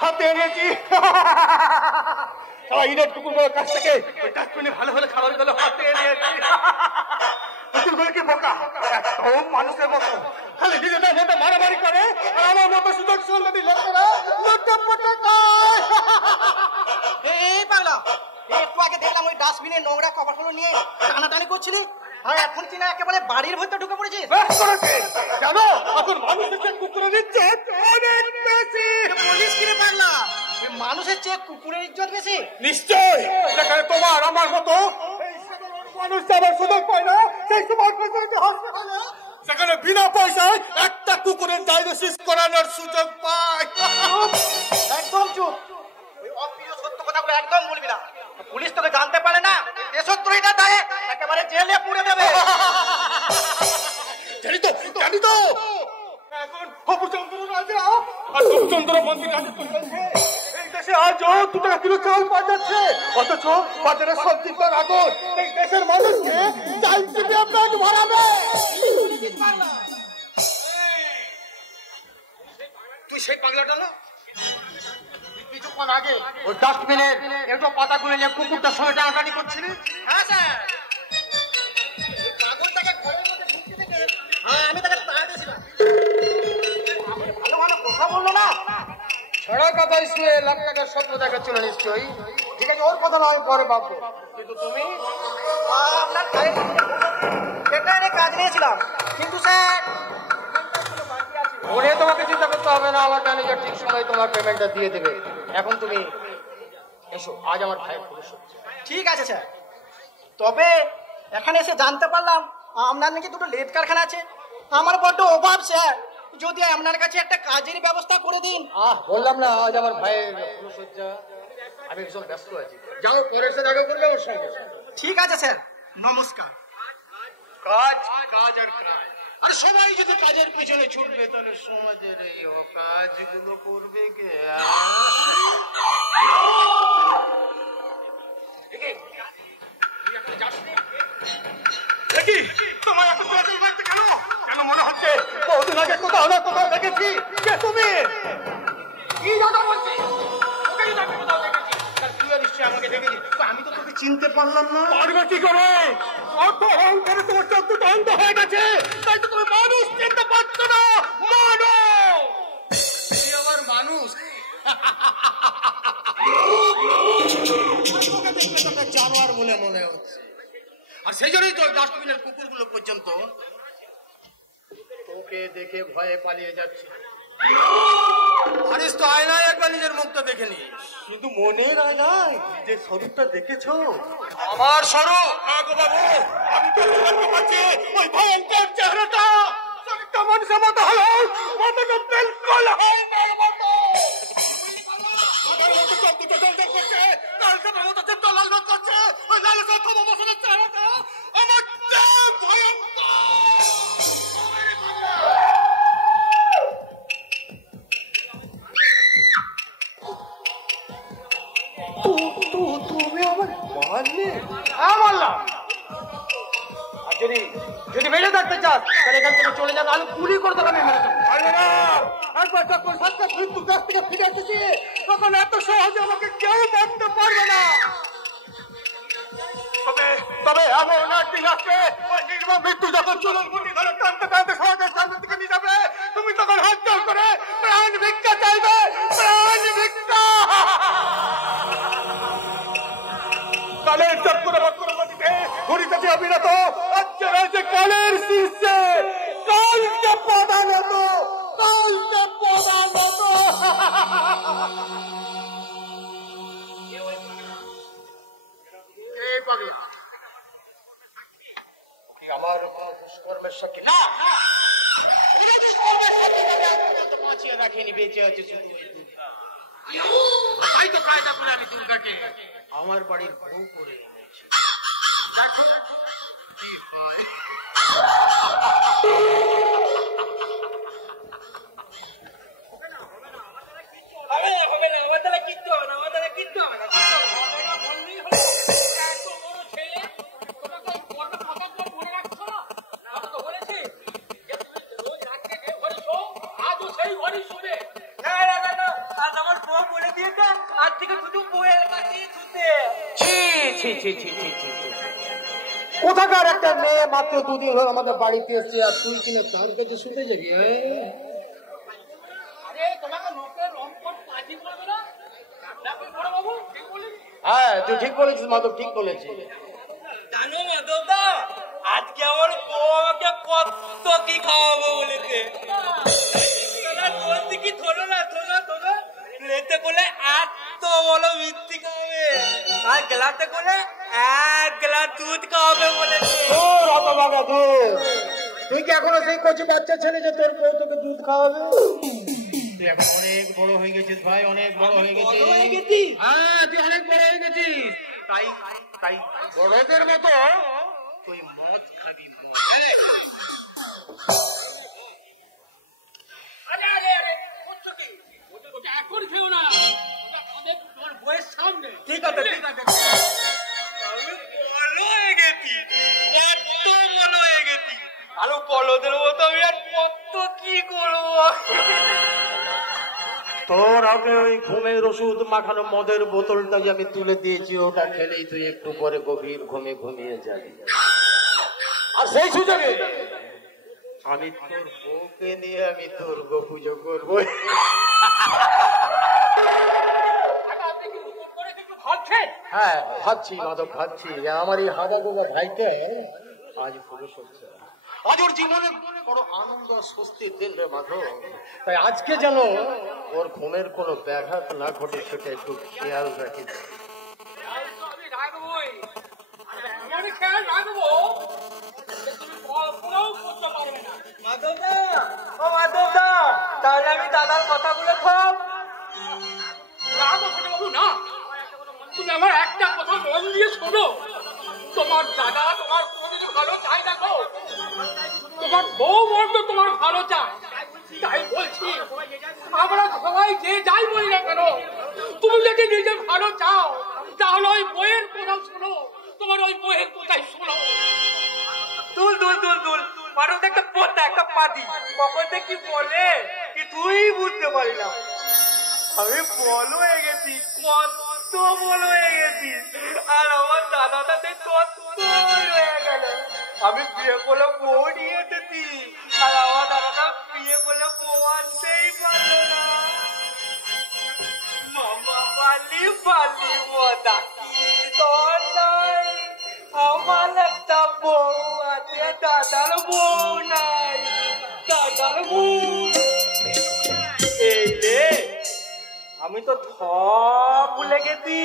হাতে এনেছি ইনের কুকুরগুলোর কাছ থেকে ওই ডাস্টবিনে ভালো ভালো খাবারগুলো হাতে এনেছি কুকুরগুলো কি বোকা একদম মানুষের মতো খালি নিজেদের মতো মারামারি করে আর আমার মতো সুযোগ সুন্দরী লোকেরা লুটে খায় এই পাগলা একটু আগে দেখলাম ওই ডাস্টবিনের নোংরা কভারগুলো নিয়ে টানাটানি করছিলি আর এখন কিনা একেবারে বাড়ির ভেতর ঢুকে পড়েছিস জানো এখন মানুষের চেয়ে কুকুরের ইজ্জত অনেক বেশি বলিস কি রে পাগলা মানুষের চেয়ে কুকুরের ইজ্জত বেশি নিশ্চয় যেখানে তোমার আমার মতো এই সাধারণ মানুষ যাবার সুযোগ পায় না সেই সময় হাসপাতালে সেখানে বিনা পয়সায় একটা কুকুরের ডায়ালিসিস করানোর সুযোগ পায় একদম চুপ ওই অপ্রিয় সত্য কথাগুলো একদম বলবি না পুলিশ তোকে জানতে পারে না দেশদ্রোহিতার দায়ে একেবারে জেলে পুরে দেবে জানি তো এখন হবুচন্দ্র রাজা আর হবুচন্দ্র মন্ত্রী কাছে এই দেশে আজও 2 টাকা কিলো চাল পাওয়া যাচ্ছে অথচ বাজারে সবজির দর আগুন এই দেশের মানুষকে চাল চিবিয়ে পেট ভরাবে তুই সেই পাগলাটা না কিছুক্ষণ আগে ওই ডাস্টবিনের একটু পাতা খুলে নিয়ে কুকুরটার সঙ্গে টানাটানি করছিলি হ্যাঁ স্যার পাগলটাকে ঘরের মধ্যে ঢুকতে দেখে আমি তাকে তাড়া দিয়েছিলাম ভালো ভালো কথা বললো না ছড়া কথা শুনে লাখ টাকার স্বপ্ন দেখাচ্ছিল নিশ্চয়ই ঠিক আছে ওর কথা না আমি পরে ভাববো কিন্তু তুমি আপনার সেখানে কাজ নিয়েছিলাম কিন্তু স্যার ওরে তোমাকে চিন্তা করতে হবে না আমার ম্যানেজার ঠিক সময় তোমার পেমেন্টটা দিয়ে দেবে এখন তুমি এসো আজ আমার ভাই পুলিশ ঠিক আছে স্যার তবে এখানে এসে জানতে পারলাম আপনার নাকি দুটো লেট কারখানা আছে। আমার বড্ড অভাব স্যার, যদি আপনার কাছে একটা কাজের ব্যবস্থা করে দিন। বললাম না আজ আমার ভাইয়ের ফুলসজ্জা, আমি ভীষণ ব্যস্ত আছি। যাও পরে এসে দেখা করবে ওর সঙ্গে। ঠিক আছে স্যার, নমস্কার। কাজ কাজ আর কাজ, আর সবাই যদি কাজের পিছনে ছুটবে তাহলে সমাজের এই অকাজগুলো করবে কে? তোমার এত তাড়াতাড়ি বাড়িতে কেন? কেন মনে হচ্ছে বহুদিন আগে কোথাও না কোথাও দেখেছি? কে তুমি? কি কথা বলছিস? তোকে আমি কোথাও দেখেছি? তুই নিশ্চয়ই আমাকে দেখেছিস, আমি তো তোকে চিনতে পারলাম না। পারবে কি করে? অর্থ অহংকারে তোমার চোখ দুটো অন্ধ হয়ে গেছে, তাই তো তুমি মানুষ চিনতে পারছো না। তুই আবার মানুষ? জানোয়ার বলে মনে হচ্ছে, আর সেই জন্যই তোর ডাস্টবিনের কুকুরগুলো পর্যন্ত তোকে দেখে ভয়ে পালিয়ে যাচ্ছে। আরিস তো আয়নায় একবার নিজের মুখটা দেখে নি, শুধু মনের আয়নায় যে স্বরূপটা দেখেছো? আমার স্বরূপ? বাবু, আমি তো দেখতে পাচ্ছি ওই ভয়ঙ্কর চেহারাটা। চোখটা মানুষের মতো হলো, মাথাটা বিলকুল হরিণের মতো। আমার মতো চোখ দুটো দলদল করছে, লালসাটার মতো চোখ লাল করছে। ওই লালসার থমা বসনের চেহারাটা আমার চেয়ে ভয়ঙ্কর। তুমি আমার মারলে? বললাম, আর যদি মেরে থাকতে চাস তাহলে এখান থেকে চলে যাবে, আমি গুলি করে দেবো। আমি মেরে দেবো। একবার যখন সত্য মৃত্যু কাছ থেকে ফিরে এসেছি, তখন এত সহজে আমাকে কেউ মারতে পারবে না। তবে এমন একদিন আসবে, ওই নির্মম মৃত্যু যখন চুলের মুঠি ধরে টানতে টানতে সমাজের সামনে থেকে নিয়ে যাবে, তুমি তখন হাত জোর করে প্রাণ ভিক্ষা চাইবে। প্রাণ ভিক্ষা! কালের চক্করে বক্করে নদীতে ঘুরিতেছে অবিরত, আজকে রয়েছে কালের শীর্ষে। কালকে প্রধানত, কালকে প্রধানত। এই পাগলা কি আমার দুষ্কর্মের সাক্ষী? না, বাঁচিয়ে রাখেনি, বেঁচে আছে শুধু ওই দুর্গা। তাই তো কায়দা করে আমি দুর্গাকে আমার বাড়ির বউ করে এনেছি। কোথাকার একটা মেয়ে মাত্র দুদিন হলো আমাদের বাড়িতে এসছে, আর তুই কিনা তার কাছে শুতে যাবি? হ্যাঁ, তুই ঠিক বলেছিস মাধব, ঠিক বলেছিস। জানো মাধব দা, আজকে আমার বউ আমাকে কত কি খাওয়াবো বলেছে। তোর দিকে ধরো না, ধরো প্লেটে করলে এত বলো মিষ্টি খাওয়াবে, আর গ্লাসে করলে 1 গ্লাস দুধ খাওয়াবে বলেছে। তুই কি এখনো সেই কচি বাচ্চা ছেলে যে তোর বউ তোকে দুধ খাওয়াবে? তুই এখন অনেক বড় হয়ে গেছিস ভাই, অনেক বড় হয়ে গেছিস। হ্যাঁ, তুই অনেক বড় হয়ে গেছিস। তাই তাই বড়দের মতো তুই মদ খাবি, মদ। এখন খেও না, তোমার বয়স সামনে। ঠিক আছে, ঠিক আছে। আমি বলো হয়ে গেছি, এত বলো হয়ে গেছি। আরো বলদের মতো আমি আর কত কি করবো। তোর হাতে ওই ঘুমের ওষুধ মাখানো মদের বোতলটা যে আমি তুলে দিয়েছি, ওটা খেলেই তুই একটু পরে গভীর ঘুমে ঘুমিয়ে যাবি। আর সেই সুযোগে আমি তোর বউকে নিয়ে আমি দুর্গ পুজো করবো। হ্যাঁ, ভাবছি মাধব, ভাবছি আমার এই হাদা গোবা ভাইকে আজ পুরো সচ্ছে, আজ ওর জীবনে বড় আনন্দ স্বস্তির দিন রে মাধব। তাই আজকে যেন ওর ঘুমের কোনো ব্যাঘাত না ঘটে, সেটা একটু খেয়াল রাখি। আমি রাখবোই। আমি খেয়াল রাখবো তুমি কল্পনাও করতে পারবে না। মাধবদা, ও মাধবদা, তাহলে আমি দাদার কথাগুলো সব বাবু না, তুমি আমার একটা কথা মন দিয়ে শোনো। তোমার দাদা তোমার ভালো চাই না গো, তোমার বউ বন্ধ তোমার ভালো চায়। তাই বলছি আমরা সবাই যে যাই বলি না কেন, তুমি যদি নিজে ভালো চাও তাহলে ওই বইয়ের কথা শোনো, তোমার ওই বইয়ের কোথায় শোনো। তুল তুল তুল তুল মানুষ একটা পোতা একটা পাতি কখন কি বলে কি তুই বুঝতে পারি না। আমি বল হয়ে গেছি, কত বল হয়ে গেছি, আর আমার দাদা তাতে কত হয়ে গেল। আমি বিয়ে করলে বউ নিয়ে এসেছি, আর আমার দাদাটা বিয়ে করলে বউ আনতেই পারলো না। মামা বালি বালি মজা তোর নাই, আমার একটা বউ আছে, দাদার বউ নাই, দাদার বউ। এই রে আমি তো সব ভুলে গেছি।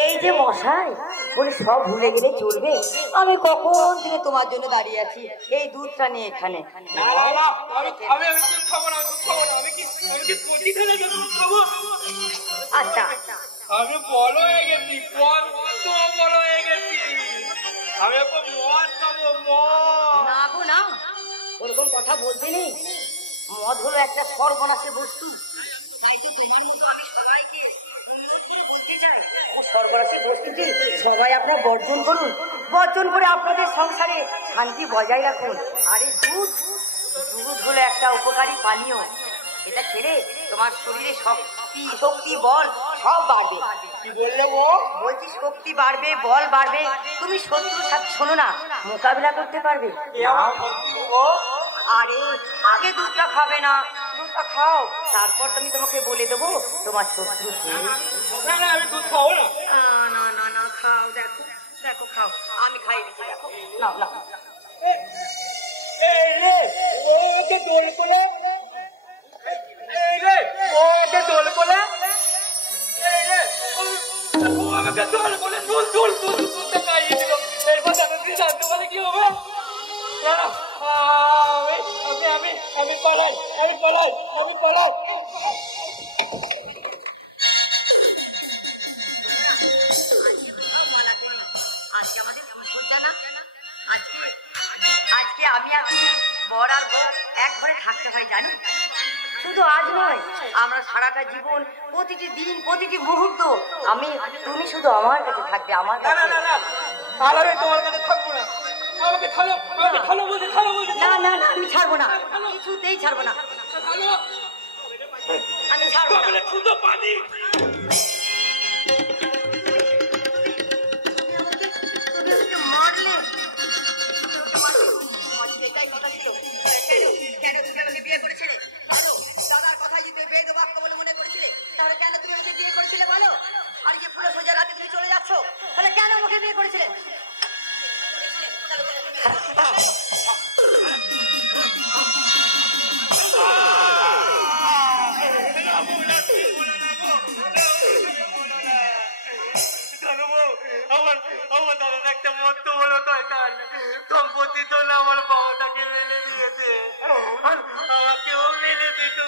এই যে মশাই বলে সব ভুলে গেলে চলবে? আমি কখন থেকে তোমার জন্য দাঁড়িয়ে আছি এই দুধটা নিয়ে এখানে। আচ্ছা আমি বড় হয়ে গেছি, কত বড় হয়ে গেছি, আমি এখন মদ খাবো মদ। না গো না, ওরকম কথা বলতে নেই। মদ হলো একটা সর্বনাশের বস্তু, তাই তো তোমার মতো আমি সবাইকে বলতে চাই সর্বনাশের বস্তুটি সবাই আপনারা বর্জন করুন, বর্জন করে আপনাদের সংসারে শান্তি বজায় রাখুন। আরে দুধ, দুধ হলো একটা উপকারী পানীয়, এটা খেলে তোমার শরীরে শক্তি বল সব বাড়বে। কি বললে ও? বলছি শক্তি বাড়বে, বল বাড়বে, তুমি শত্রুর সাথে শোনো না মোকাবিলা করতে পারবে। আরে আগে দুধটা খাবে না, দুধটা খাও, তারপর তুমি তোমাকে বলে দেবো তোমার শত্রু কে। না না আমি দুধ খাবো না। না না না খাও, দেখো দেখো খাও, আমি খাইয়ে দিচ্ছি, দেখো নাও নাও। এই রে ওকে দোল কোলে, এই রে ওকে দোল কোলে, এই রে ও আমাকে দোল কোলে দুল দুল দুল দুলতে খাইয়ে দিল। এরপর দাদাজি জানতে পারলে কি হবে? না না আমি পালাই, আমি পালাই, আমি পালাই। আজকে আমাদের ফুলসজ্জা না, আজকে আমি আছি বর আর বউ এক ঘরে থাকতে হয় জানো। শুধু আজ নয়, আমরা সারাটা জীবন, প্রতিটি দিন, প্রতিটি মুহূর্ত তুমি শুধু আমার কাছে থাকবে, আমার না না কাছে। না না তাহলে আমি তোমার কাছে থাকবো না, আমাকে ছাড়ো, আমাকে ছাড়ো বলতে, ছাড়ো বলতে। না না না আমি ছাড়বো না, কিছুতেই ছাড়বো না, আমি ছাড়বো না। শুধু পানি কেন তুমি আমাকে বিয়ে করেছিলে বলো? দাদার কথাই যদি বেদ বাক্য বলে মনে করেছিলে, তাহলে কেন তুমি আমাকে বিয়ে করেছিলে বলো? আর যে ফুলো সোজা রাতে তুমি চলে যাচ্ছ, তাহলে কেন আমাকে বিয়ে করেছিলে? আমার দাদা একটা মত বলো সম্পত্তি তো না আমার বাবাটাকে মেলে দিয়েছে, আমাকেও মেলে দিত,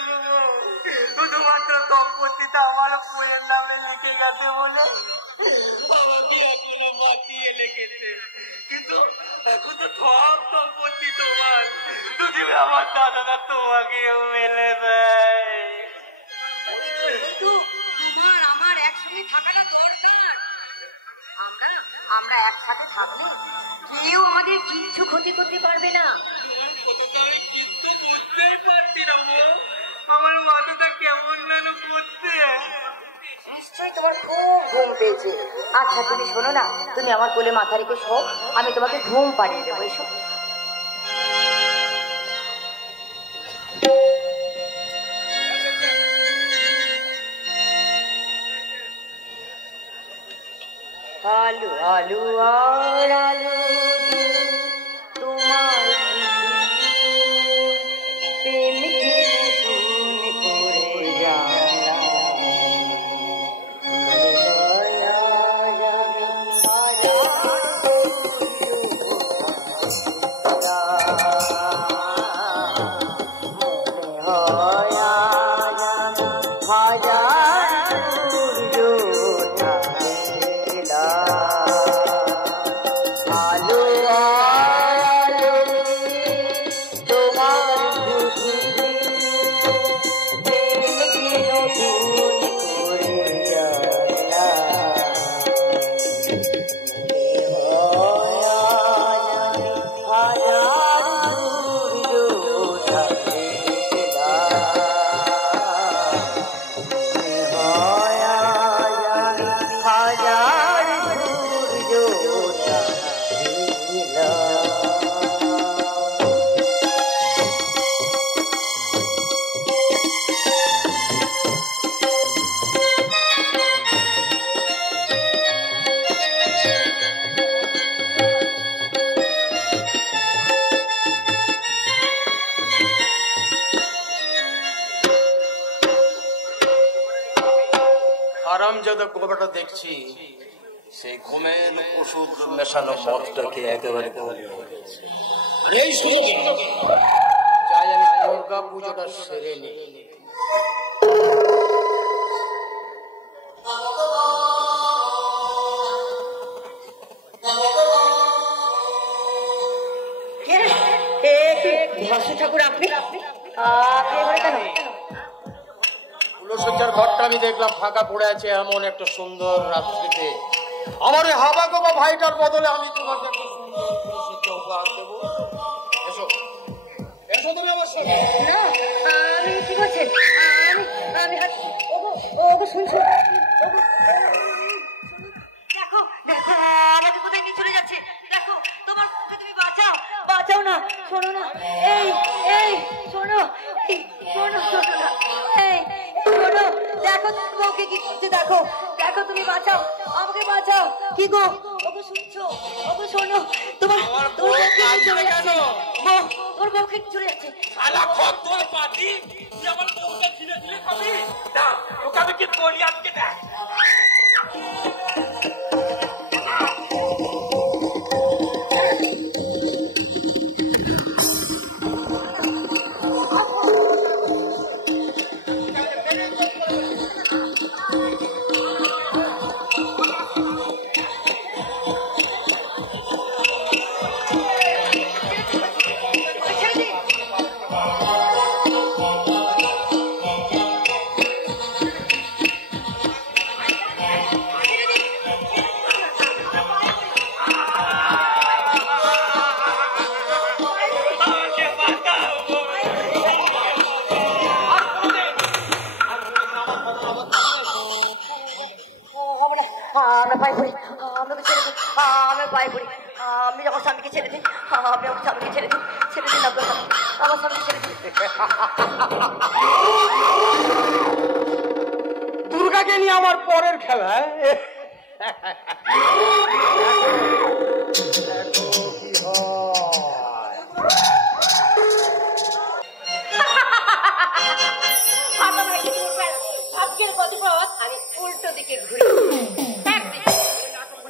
শুধুমাত্র সম্পত্তিটা আমার বইয়ের নামে লিখে গেছে বলে আমাকে এখনো মাতিয়ে লেগেছে। কিন্তু এখন তো সব সম্পত্তি তোমার, যদি আমার দাদাটা তোমাকেও মেলে দেয়। আমার একসঙ্গে থাকাটা দরকার, আমরা একসাথে থাকলে কেউ আমাদের কিচ্ছু ক্ষতি করতে পারবে না। আমি কিন্তু বুঝতেই পারছি না, আমার মাথাটা কেমন যেন করছে। নিশ্চয়ই তোমার খুব ঘুম পেয়েছে। আচ্ছা তুমি শোনো না, তুমি আমার কোলে মাথা রেখে শো, আমি তোমাকে ঘুম পাড়িয়ে দেবো, এসো। আলু আলু আর আলু তোমার প্রেম কি তুমি করে জানা আলো আলো তোমার খুশি প্রেমকে নতুন করে জানা হাজার সূর্য হাজার সূর্য হারামজাদা গোবরটা দেখছি সেই ঘুমের ওষুধ মেশানো মদটাকে একেবারে এই সুযোগে যাই আমি দুর্গা পুজোটা সেরে নিই। ঠাকুর আপনি এবারে কেন? ফুলসজ্জার ঘরটা আমি দেখলাম ফাঁকা পড়ে আছে এমন একটা সুন্দর রাত্রিতে আমার এই হাবা গোবা ভাইটার বদলে আমি তোমাকে একটা সুন্দর ফুলসজ্জা উপহার দেবো। এসো এসো তুমি আমার সঙ্গে। না আমি কি করছেন? আমি ওগো শুনছো? দেখো দেখো আমাকে কোথায় নিয়ে চলে যাচ্ছে। দেখো তোমার তুমি বাঁচাও না। শোনো না এই এই শোনো শোনো না এই শোনো দেখো তুমি ওকে কি করছো। দেখো দেখো তুমি বাঁচাও আমাকে বাঁচাও। কি গো ওগো শুনছো? ওগো শোনো তোমার চলে যাচ্ছে তোর বউকে চলে যাচ্ছে। শালা খদ্দর পাতি তুই আমার বউকে ছিঁড়ে ছিঁড়ে খাবি না ওকে আমি কি করি আজকে দেখ আমি যখন স্বামীকে ছেড়ে দিই আমি আমার স্বামীকে ছেড়ে দিন আমার স্বামীকে ছেড়ে দিন। দুর্গাকে নিয়ে আমার পরের খেলা আজকের গতিপথ আমি উল্টো দিকে ঘুরি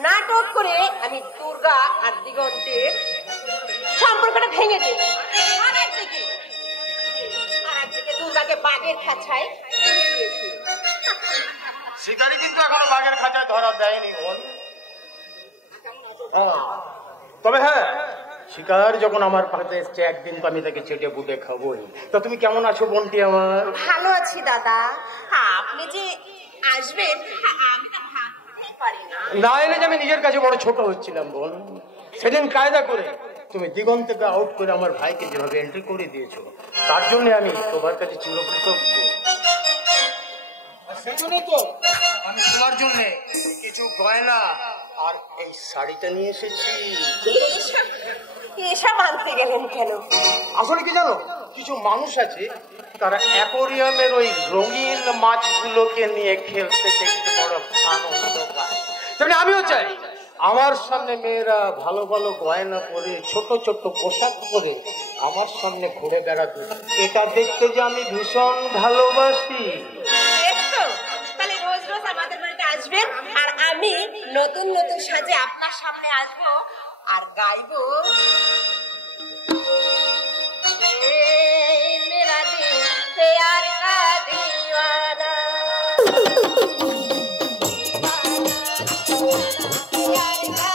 নাটক করে আমি দুর্গা আর দিগন্তের সম্পর্কটা ভেঙে দিই। আর একদিকে দুর্গাকে বাঘের খাঁচায় দিয়েছি। শিকারি কিন্তু এখনো বাঘের খাঁচায় ধরা দেয়নি বল। তবে হ্যাঁ শিকার যখন আমার পাশে এসছে একদিন তো আমি তাকে চেটে বুটে খাবোই। তা তুমি কেমন আছো বোনটি আমার? ভালো আছি দাদা। আপনি যে আসবেন আমি তো ভাবতেই পারি না। না এলে যে আমি নিজের কাছে বড় ছোট হচ্ছিলাম বোন। সেদিন কায়দা করে তুমি দিগন্তকে আউট করে আমার ভাইকে যেভাবে এন্ট্রি করে দিয়েছো তার জন্য আমি তোমার কাছে চিরকৃতজ্ঞ। সেই জন্যই তো আমি তোমার জন্য কিছু গয়না আর এই শাড়িটা নিয়ে এসেছি। এসব আনতে গেলেন কেন? আসলে কি জানো কিছু মানুষ আছে তারা অ্যাকোরিয়ামের ওই রঙিন মাছগুলোকে নিয়ে খেলতে দেখতে বড় আনন্দ পায়। তেমনি আমিও চাই আমার সামনে মেয়েরা ভালো ভালো গয়না পরে ছোট ছোট পোশাক পরে আমার সামনে ঘুরে বেড়াতে। এটা দেখতে যে আমি ভীষণ ভালোবাসি। তাহলে রোজ রোজ আমাদের বাড়িতে আসবেন আর আমি নতুন নতুন সাজে আপনার সামনে আসবো আর গাইবো মেরা দিল প্যার কা দিওয়ানা प्यार का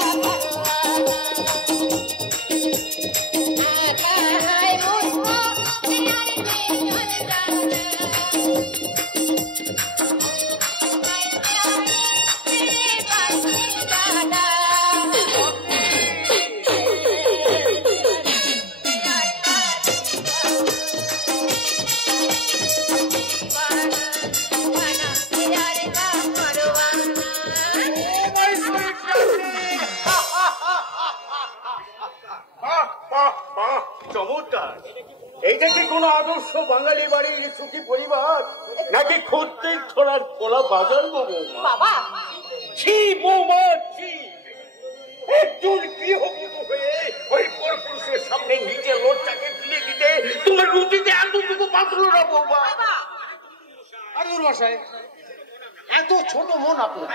চমৎকার। এইটা কি কোনো আদর্শ বাঙালি বাড়ির সুখী পরিবার, নাকি খদ্দের ছড়ার খোলা বাজার গো বৌমা? বাবা ছি বৌমা ছি, একজন গৃহবধূ হয়ে ওই পরপুরুষের সামনে নিজের লোটটাকে দিয়ে দিতে তোমার রুটিতে এতটুকু পাতলো না বৌমা। আরে মশাই, এত ছোট মন আপনার,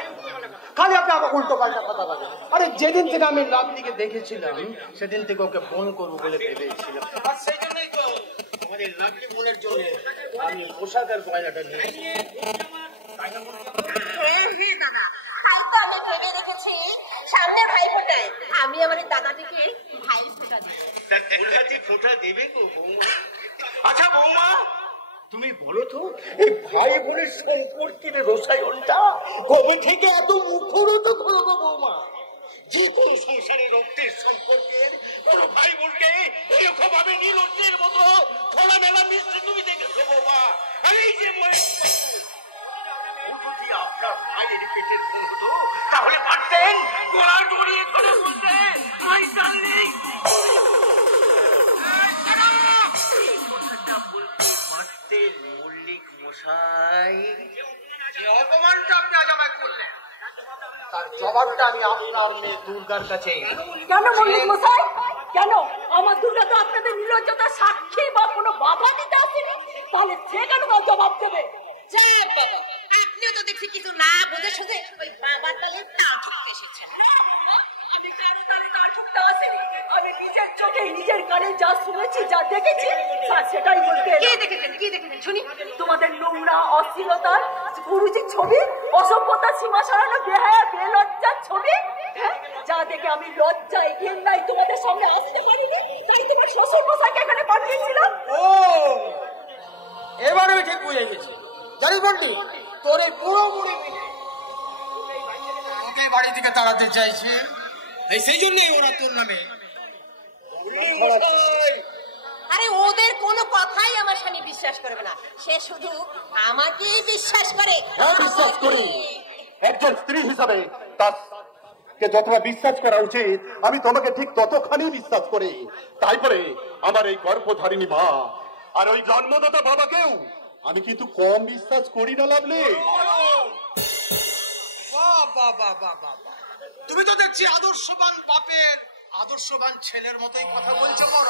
খালি আপনি আবার উল্টো পাল্টা কথা বলেন। আরে যেদিন থেকে আমি লাভলিকে দেখেছিলাম সেদিন থেকে ওকে ফোন করবো বলে ভেবেছিলাম, আর সেই জন্যই তো আমাদের লাভলি বোনের জন্য আমি পোশাকের গয়নাটা নিয়েছি। আমি ভেবে রেখেছি সামনের ভাই ফোটায় আমি আমার দাদাটিকে ভাই ফোটা দেব। ফোটা দেবে গো বৌমা। আচ্ছা বৌমা, তুমি বলো তো এই ভাই বোনের সম্পর্কের রসায়নটা কবে থেকে এত মুখরোধ হলো গো বৌমা? যে কোনো সংসারের রক্তের সম্পর্কের কোন ভাই বোনকে এরকম ভাবে নীলজ্জের মতো খোলামেলা মিশতে তুমি দেখেছো বৌমা? আর এই যে যদি আপনার মায়ের পেটের ফোন হতো তাহলে পারতেন গলা জড়িয়ে ধরে বলতে মাই ডার্লিং। বলতে পারতেন মল্লিক মশাই, যে অপমানটা আপনি আজ আমায় করলেন তার জবাবটা আমি আপনার মেয়ে দুর্গার কাছে। কেন মল্লিক মশাই, কেন? আমার দুর্গা তো আপনাদের নির্লজ্জতার সাক্ষী বা কোনো বাধা দিতে আসেনি, তাহলে সে কেন জবাব দেবে? আপনিও তো দেখছি কিছু না বোঝে সোজে ওই বাবার দলে নাটক এসেছেন। আমি নিজের চোখে নিজের কানে যা শুনেছি যা দেখেছি সেটাই বলতে কি দেখেছেন শুনি? তোমাদের নোংরা অশ্লীলতার গুরুজির ছবি, অসভ্যতার সীমা সরানো বেহায়া বেলজ্জার ছবি, যা দেখে আমি লজ্জায় ঘেন্নায় তোমাদের সামনে আসতে পারিনি, তাই তোমার শ্বশুর মশাইকে এখানে পাঠিয়েছিলাম। ও এবার আমি ঠিক বুঝে গেছি। জানিস বললি তোর এই পুরো মুড়ি মিলে ওকে বাড়ি থেকে তাড়াতে চাইছে, সেই জন্যই ওরা তোর নামে। আরে ওদের কোনো কথাই আমার স্বামী বিশ্বাস করবে না, সে শুধু আমাকেই বিশ্বাস করে। হ্যাঁ বিশ্বাস করি, একজন স্ত্রী হিসাবে তাকে যতটা বিশ্বাস করা উচিত আমি তোমাকে ঠিক ততখানি বিশ্বাস করি। তাই বলে আমার এই গর্ভধারিণী মা আর ওই জন্মদাতা বাবাকেও আমি কিন্তু কম বিশ্বাস করি না। লাভলি, তুমি তো দেখছি আদর্শবান বাপের আদর্শবান ছেলের মতোই কথা বলছো বড়,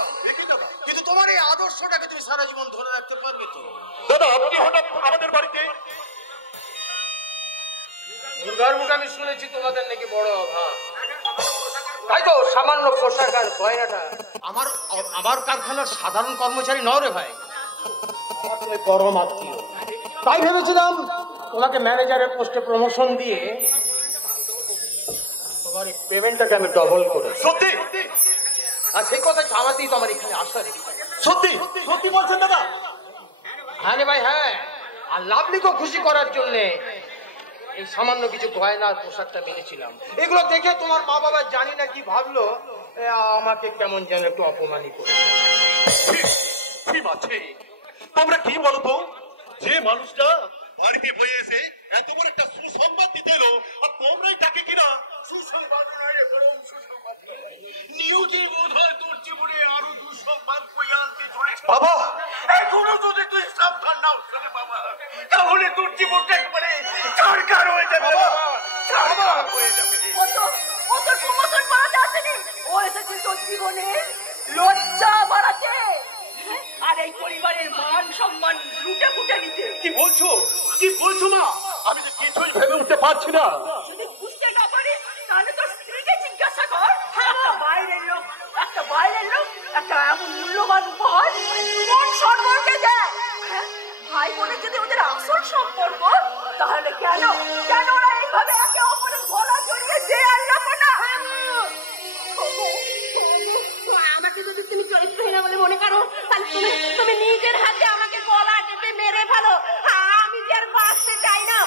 কিন্তু তোমার এই আদর্শটাকে তুমি সারা জীবন ধরে রাখতে পারবে তো? দাদা আপনি হঠাৎ আমাদের বাড়িতে? দুর্গার মুখে আমি শুনেছি তোমাদের নাকি বড় অভাব, তাই তো সামান্য পোশাক আর গয়নাটা। আমার কারখানার সাধারণ কর্মচারী নও রে ভাই, আমার তুমি পরম আত্মীয়। তাই ভেবেছিলাম তোমাকে ম্যানেজারের পোস্টে প্রমোশন দিয়ে তোমার এই পেমেন্টটাকে আমি ডবল করে। সত্যি? আর সেই কথা জানাতেই তো আমার এখানে আসা রে। সত্যি সত্যি বলছেন দাদা? হ্যাঁ রে ভাই, হ্যাঁ। আর লাভলিকেও খুশি করার জন্য এই সামান্য কিছু গয়না আর পোশাকটা মেনেছিলাম। এগুলো দেখে তোমার মা বাবা জানি না কি ভাবলো, আমাকে কেমন যেন একটু অপমানই করে। তোমরা কি বলতো, যে মানুষটা বাড়িতে বয়ে এসে এত বড় একটা সুসংবাদ দিতে এলো, আর তোমরাই তাকে কিনা সুসংবাদ নয় বরং সুসংবাদ নিউজে বোধ হয় তোর জীবনে আরো দুঃসংবাদ বয়ে আনতে চলেছে। বাবা এখনো যদি তুই সাবধান না হচ্ছে বাবা, তাহলে তোর জীবনটা একবারে ছাড়খাড় হয়ে যাবে। ছাড়খাড় হয়ে যাবে। ও তোর প্রমোশন বাড়াতে আসেনি, ও এসেছে তোর জীবনে লজ্জা বাড়াতে আর এই পরিবারের মান সম্মান লুটে ফুটে নিতে। কি বলছো মা? আমি তো কিছুই ভেবে উঠতে পারছি না। যদি বুঝতে না পারিস তাহলে তোর স্ত্রীকে জিজ্ঞাসা কর। একটা বাইরের লোক একটা এমন মূল্যবান উপহার কোন সম্পর্কে দেয়? ভাই বোনের যদি ওদের আসল সম্পর্ক, তাহলে কেন ওরা এইভাবে একে অপরের গলা জড়িয়ে দেয়াল রাখো না? আমাকে যদি তুমি চরিত্রহীনা বলে মনে করো, তাহলে তুমি নিজের হাতে আমাকে গলা টেপে মেরে ফেলো। আমি যে আর বাঁচতে চাই না।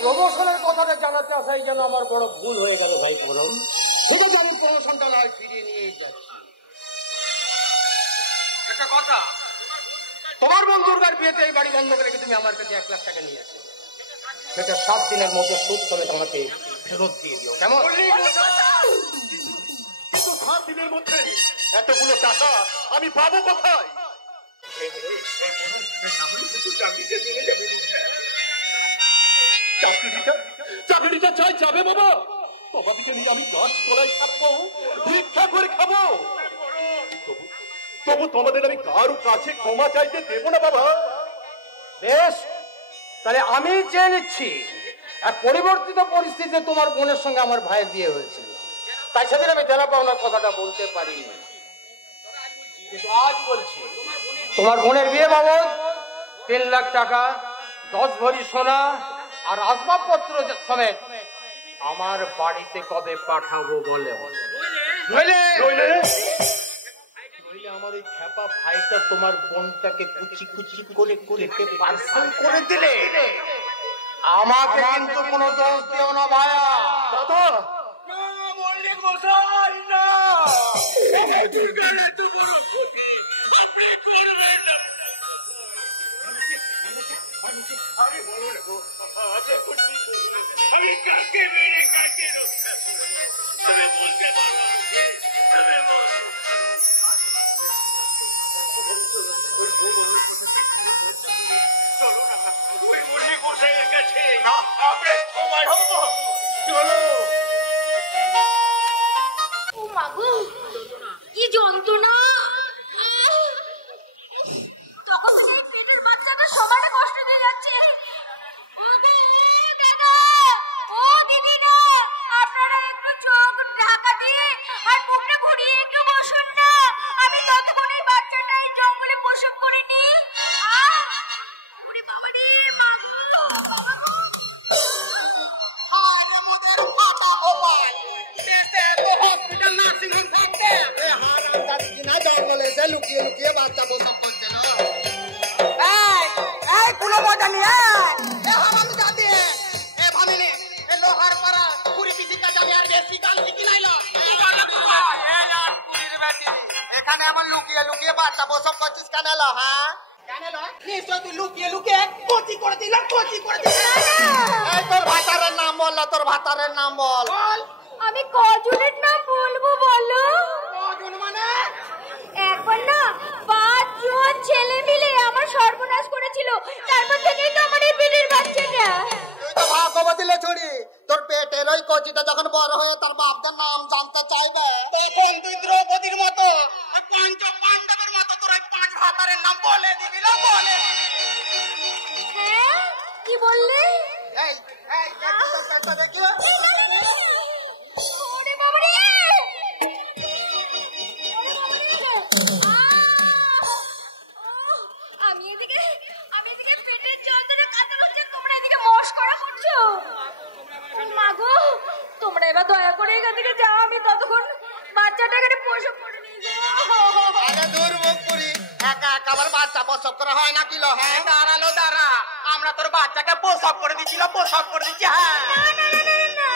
প্রমোশনের কথাটা জানাতে আসাই যেন আমার বড় ভুল হয়ে গেল ভাই পরম। ঠিক আছে, আমি প্রমোশনটা না ফিরিয়ে নিয়ে যাচ্ছি। একটা কথা, তোমার বোন দুর্গার বিয়েতে এই বাড়ি বন্ধ রেখে তুমি আমার কাছে 1 লাখ টাকা নিয়ে আসো, সেটা 7 দিনের মধ্যে সুদ সমেত আমাকে ফেরত দিয়ে দিও, কেমন? আমার দিনের মধ্যে এতগুলো টাকা আমি পাবো কোথায়? চাকরিটা চাই যাবে বাবা। তোমাদিকে নিয়ে আমি গাছ তলায় থাকবো, ভিক্ষা করে খাবো। তবু তোমাদের আমি কারো কাছে ক্ষমা চাইতে দেবো না বাবা। বেশ, তাহলে আমি চেয়ে নিচ্ছি এক পরিবর্তিত পরিস্থিতিতে তোমার বোনের সঙ্গে আমার ভাইয়ের বিয়ে হয়েছিল, তাই সেদিন আমি দেনা পাওনার কথাটা বলতে পারিনি, কিন্তু আজ বলছি তোমার বোনের বিয়ে বাবদ 3 লাখ টাকা, 10 ভরি সোনা আর আসবাবপত্র সমেত আমার বাড়িতে কবে পাঠাবো বলে। নইলে আমার ওই খেপা ভাইটা তোমার বোনটাকে কুচি কুচি করে কেটে পার্সেল করে দিলে আমাকে কিন্তু কোনো দোষ দিও না ভাইয়া। দাদা মল্লিক মশাই না, আমি কাকে মেরে কাকে রক্ষা করবো তুমি বলতে পারো? ওই মল্লিক মশাইয়ের কাছে চলো। ও মাগো, কি যন্ত্রণা! তখন থেকে এই পেটের বাচ্চাটা সবাই কষ্ট দিয়ে যাচ্ছে। ও দিদিরা, আপনারা একটু চোখ ঢাকা দিয়ে আর মুখটা ঘুরিয়ে একটু বসুন না। আমি ততক্ষণ এই বাচ্চাটা এই জঙ্গলে প্রসব করিনি। ওরে বাবা রে, লুকিয়ে লুকিয়ে বাচ্চা প্রসব করছে না। এখানে আমার লুকিয়ে লুকিয়ে বাচ্চা প্রসব করছিস কেন? হ্যাঁ নিশ্চয় তুই লুকিয়ে লুকিয়ে কচি করে দিলাম, কচি করে দিলাম। তোর ভাতারের নাম বল, তোর ভাতারের নাম বল। আমি কজনের নাম বলবো বলো? কজন মানে? একবার না 5 জন ছেলে মিলে আমার সর্বনাশ করেছিল, তারপর থেকেই তো আমার এই পেটের বাচ্চাটা। তুই তো ভাগ্যবতী লেছুড়ি, তোর পেটের ওই কচিটা যখন বড় হয়ে তার বাপদের নাম জানতে চাইবে তখন তুই দ্রৌপদীর মতো ভাতারের নাম বলে দিবি না? বলে হ্যাঁ, কি বললে? এই দেখি ওরে বাবা রে! আমি এদিকে পেটের যন্ত্রণা কাতর হচ্ছে, তোমরা এদিকে মশকরা করছো। ও মা গো, তোমরা এবার দয়া করে এখান থেকে যাও, আমি ততক্ষণ বাচ্চাটা এখানে প্রসব করে নিই গো। আরে দূর মুখ পুরি, একা একা আবার বাচ্চা প্রসব করা হয় না কিলো? হ্যাঁ দাঁড়ালো দাঁড়া, আমরা তোর বাচ্চাকে প্রসব করে দিচ্ছিল, প্রসব করে দিচ্ছি। হ্যাঁ না,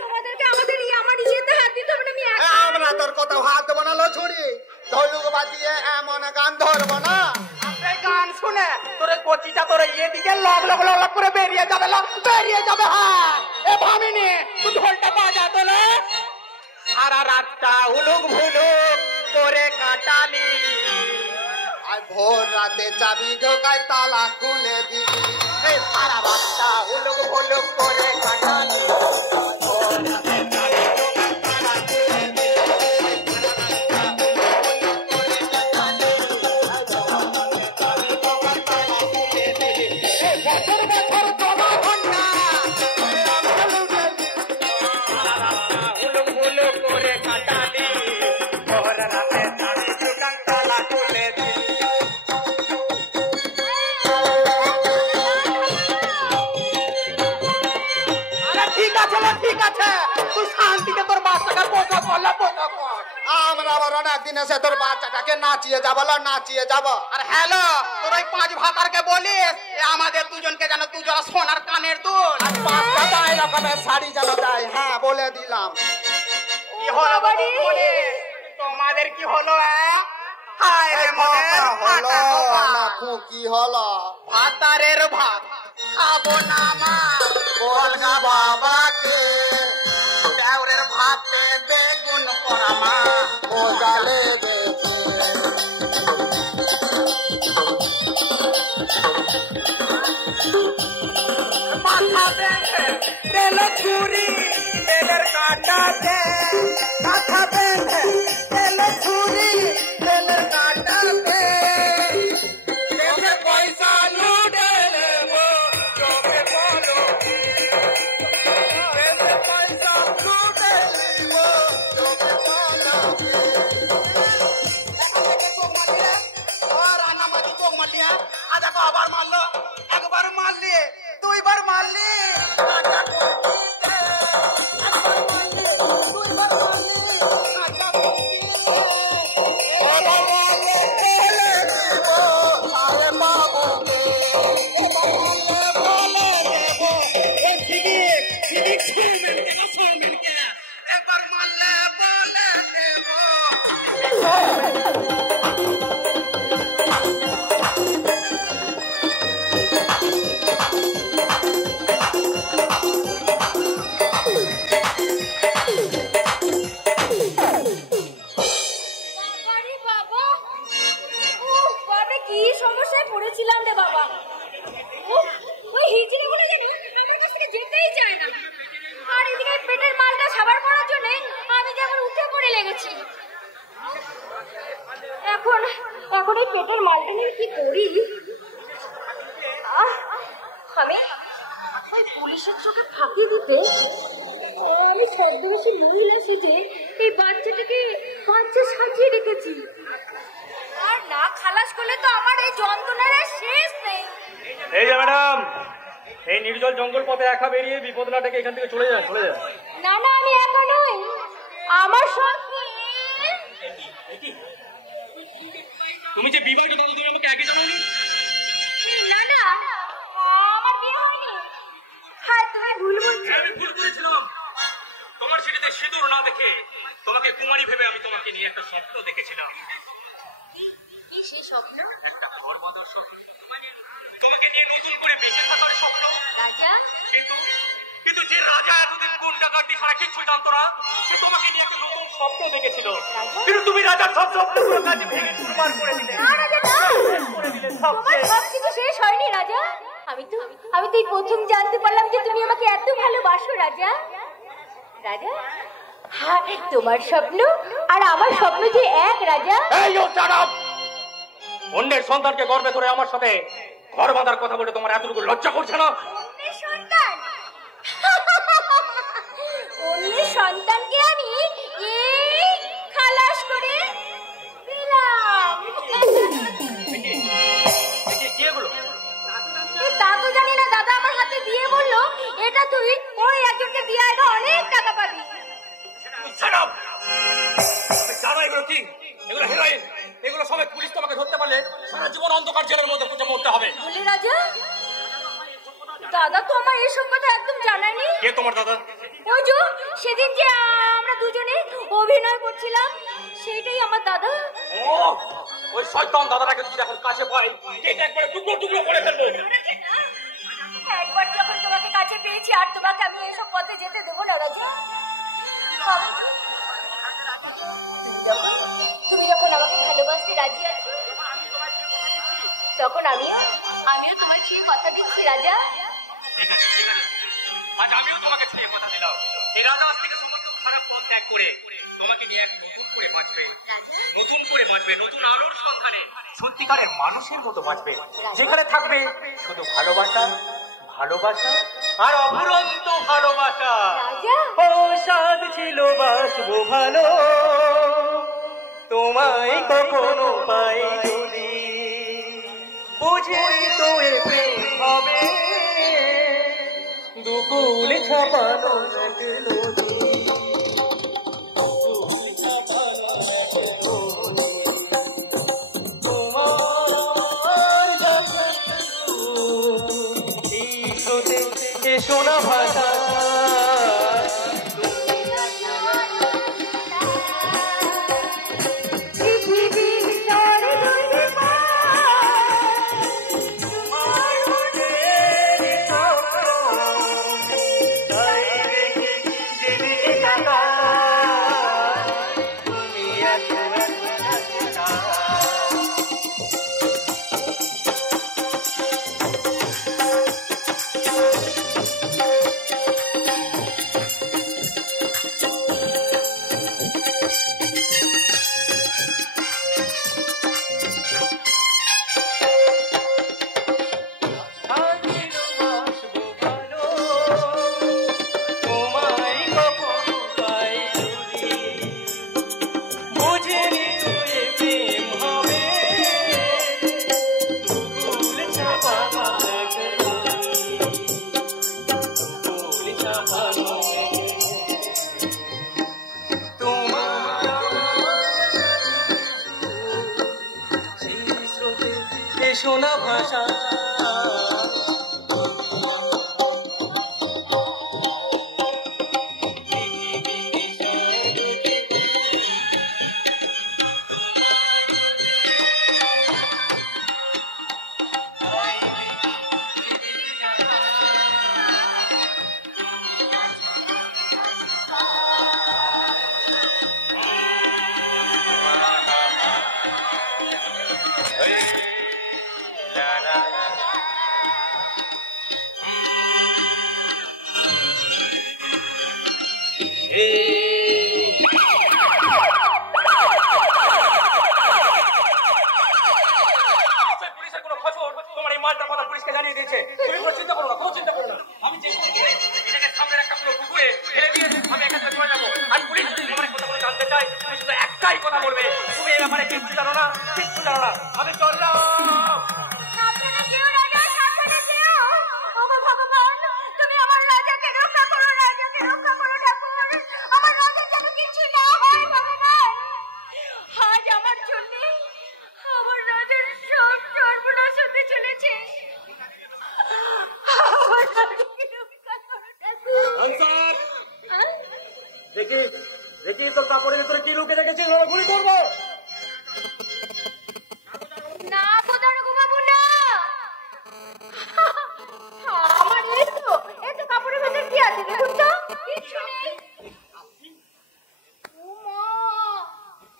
তোমাদেরকে আমার ইয়েতে হাত দিতে হবে না, আমি একা। আমরা তোর কোথাও হাত দেবো না লছুরি, ঢোলুক বাজিয়ে এমন গান ধরবো না। গান শুনে তোর কচিটা তোর ইয়ে দিকে লগ লগ লগ লগ করে বেরিয়ে যাবে, বেরিয়ে যাবে। হ্যাঁ এ ভামিনি, তুই ঢোলটা বাজা তোলে। সারা রাতটা উলুক ভুলুক করে কাটালি, আর ভোর রাতে চাবি ঢোকায় তালা খুলে দিবি। সারা রাতটা উলুক ভুলুক করে কাটালি, ভোর রাতে চাবি ঢোকায় তালা খুলে দিবি। ঠিক আছে, তুই শান্তিতে তোর বাচ্চাটা প্রসব করলে প্রসব কর। আমরা আবার অনেক দিন এসে তোর বাচ্চাটাকে নাচিয়ে যাবো, নাচিয়ে যাবো। আর হ্যালো, তোর ওই 5 ভাতারকে বলিস আমাদের দুজনকে যেন তুই যারা সোনার কানের দুল আর 5টা গায়ে রকমের শাড়ি যেন দেয়। হ্যাঁ বলে দিলাম। কি হলো বাড়ি, তোমাদের কি হলো? হায় রে হলো না, কি হলো? ভাতারের ভাত খাবো না মা, বল না বাবাকে। দেওরের ভাতে বেগুন পোড়া জালে গেছে মাথা বেঁধে তেল ছুরি তেলের কাটাতে মাথা বেঁধে তেল ছুরি তেলের কাটাতে পয়সা লুটে নেবো চোখে বলো পয়সা লুটে নেবো চোখে বলো রান্নামাজি চোখ মারলিয়া আর দেখো আবার মারলো একবার মারলি দুইবার মারলি একবার মারলে বলে দেব পড়েছিলাম রে বাবা ওই হিজড়ে বলে জানি পেটের কাছ থেকে যেতেই চায় না আর এদিকে পেটের মালটা সাবার করার জন্য আমি যেমন উঠে পড়ে লেগেছি এখন এই পেটের মালটা নিয়ে কি করি আমি ওই পুলিশের চোখে ফাঁকি দিতে আমি ছদ্মবেশী মহিলা সেজে এই বাচ্চাটাকে সাজিয়ে রেখেছি আর না খালাস করলে তো আমার এই যন্ত্রণার শেষ নেই এই যে ম্যাডাম এই নির্জল জঙ্গল পথে একা বেরিয়ে বিপদ না ডেকে এখান থেকে চলে যান না আমি একা নই আমার সঙ্গে তুমি যে বিবাহিত দাদা তুমি আমাকে আগে জানাওনি না আমার বিয়ে হয়নি হ্যাঁ তুমি ভুল বলছো আমি ভুল করেছিলাম তোমার সিঁড়িতে সিঁদুর না দেখে তোমাকে কুমারী ভেবে আমি তোমাকে নিয়ে একটা স্বপ্ন দেখেছিলাম কি সেই স্বপ্ন একটা ঘর বাঁধার স্বপ্ন তোমাকে নিয়ে নতুন করে বেঁচে থাকার স্বপ্ন রাজা কিন্তু যে রাজা এতদিন কোন ডাকাতি ছাড়া কিছু জানতো না সে তোমাকে নিয়ে একটা নতুন স্বপ্ন দেখেছিল কিন্তু তুমি রাজার সব স্বপ্নগুলো কাজে ভেঙে চুরমার করে দিলে না রাজা না তোমার সব কিছু শেষ হয়নি রাজা আমি তো এই প্রথম জানতে পারলাম যে তুমি আমাকে এত ভালোবাসো রাজা হ্যাঁ তোমার স্বপ্ন আর আমার স্বপ্ন যে এক রাজা অন্যের সন্তানকে গর্বে ধরে আমার সাথে ঘর বাঁধার কথা বলে তোমার এতটুকু লজ্জা করছে না অন্যের সন্তানকে আমি এই খালাস করে দিলাম তা তো জানি না দাদা আমার হাতে দিয়ে বললো এটা তুই ওই একজনকে দিয়ে আগে অনেক টাকা পাবি এগুলো সবাই পুলিশ তোমাকে ধরতে পারলে সারা জীবন অন্ধকার জেলের মধ্যে পুজো মরতে হবে বলি রাজা দাদা তো আমার এসব কথা একদম জানায়নি কে তোমার দাদা ওই যে সেদিন যে আমরা দুজনে অভিনয় করছিলাম সেইটাই আমার দাদা ওই শয়তান দাদাটাকে যদি এখন কাছে পাই কেটে একবারে টুকরো টুকরো করে ফেলবো একবার যখন তোমাকে কাছে পেয়েছি আর তোমাকে আমি এসব পথে যেতে দেবো না রাজা তুমি যখন আমাকে ভালোবাসতে রাজি আছো তখন আমিও তোমার ছুঁয়ে কথা দিচ্ছি রাজা আজ আমিও তোমাকে ছুঁয়ে কথা দিলাম এই রাজা আজ থেকে সমস্ত খারাপ পথ ত্যাগ করে তোমাকে নিয়ে নতুন করে বাঁচবে নতুন আলোর সন্ধানে সত্যিকারের মানুষের মতো বাঁচবে যেখানে থাকবে শুধু ভালোবাসা আর অফুরন্ত ভালোবাসা ও সাদ ছিল বাসবো ভালো তোমায় কখনো পাই যদি বুঝি তো এ প্রেম হবে দুকুল ছাপানো সোনা ভাষা তুমি শোনা ভাষা দেখি তোর কাপড়ের ভিতরে কি লুকে রেখেছিস গুলি করবো না প্রধানগু বাবু না আমার এই তো কাপড়ের ভিতরে কি আছে দেখুন তো কিছু নেই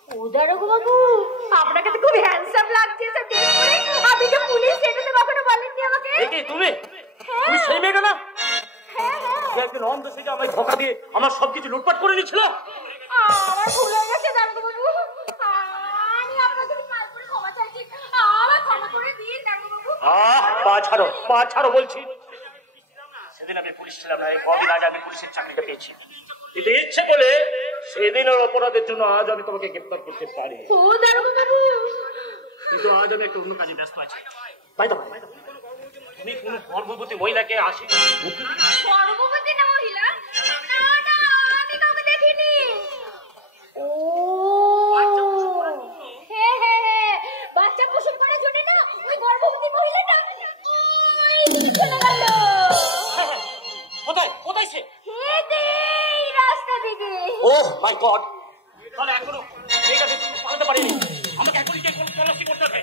প্রধানগু বাবু আপনাকে তো খুব হ্যান্ডসাম লাগছে সব ড্রেস পরে আপনি যে পুলিশ সেটা তো কখনো বলেননি আমাকে কি তুমি তুমি সেই মেয়েটা না একদিন অন্ধ সেজে আমায় ধোকা দিয়ে আমার সবকিছু লুটপাট করে নিচ্ছিল আমার ভুল হয়ে গেছে দারুগু বাবু আমি আপনাকে কাল করে ক্ষমা চাইছি আমার ক্ষমা করে দিন দারুগু বাবু পা ছাড়ো বলছি সেদিন আমি পুলিশ ছিলাম না এই কদিন আগে আমি পুলিশের চাকরিটা পেয়েছি কিন্তু ইচ্ছে বলে সেদিনের অপরাধের জন্য আজ আমি তোমাকে গ্রেফতার করতে পারি ও দারুগু বাবু কিন্তু আজ আমি একটা অন্য কাজে ব্যস্ত আছি তাই তো তুমি কোন গর্ভবতী মহিলাকে আসি গর্ভবতী না মহিলা না না আমি কাউকে দেখিনি ও হ্যাঁ হ্যাঁ হ্যাঁ বাচ্চা প্রসব করার জন্য না ওই গর্ভবতী মহিলাটা কোথায় কোথায় সে এই রাস্তা দিকে ও মাই গড তাহলে এখনো এই কাজে তুমি পালাতে পারিনি আমাকে এখনই যে কোন তল্লাশি করতে হবে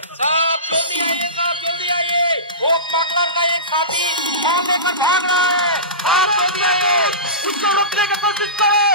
सब जल्दी आइए भूख मकलर का एक साथी भाग लेकर भाग रहा है आप जल्दी आइए उसको रोकने की कोशिश करें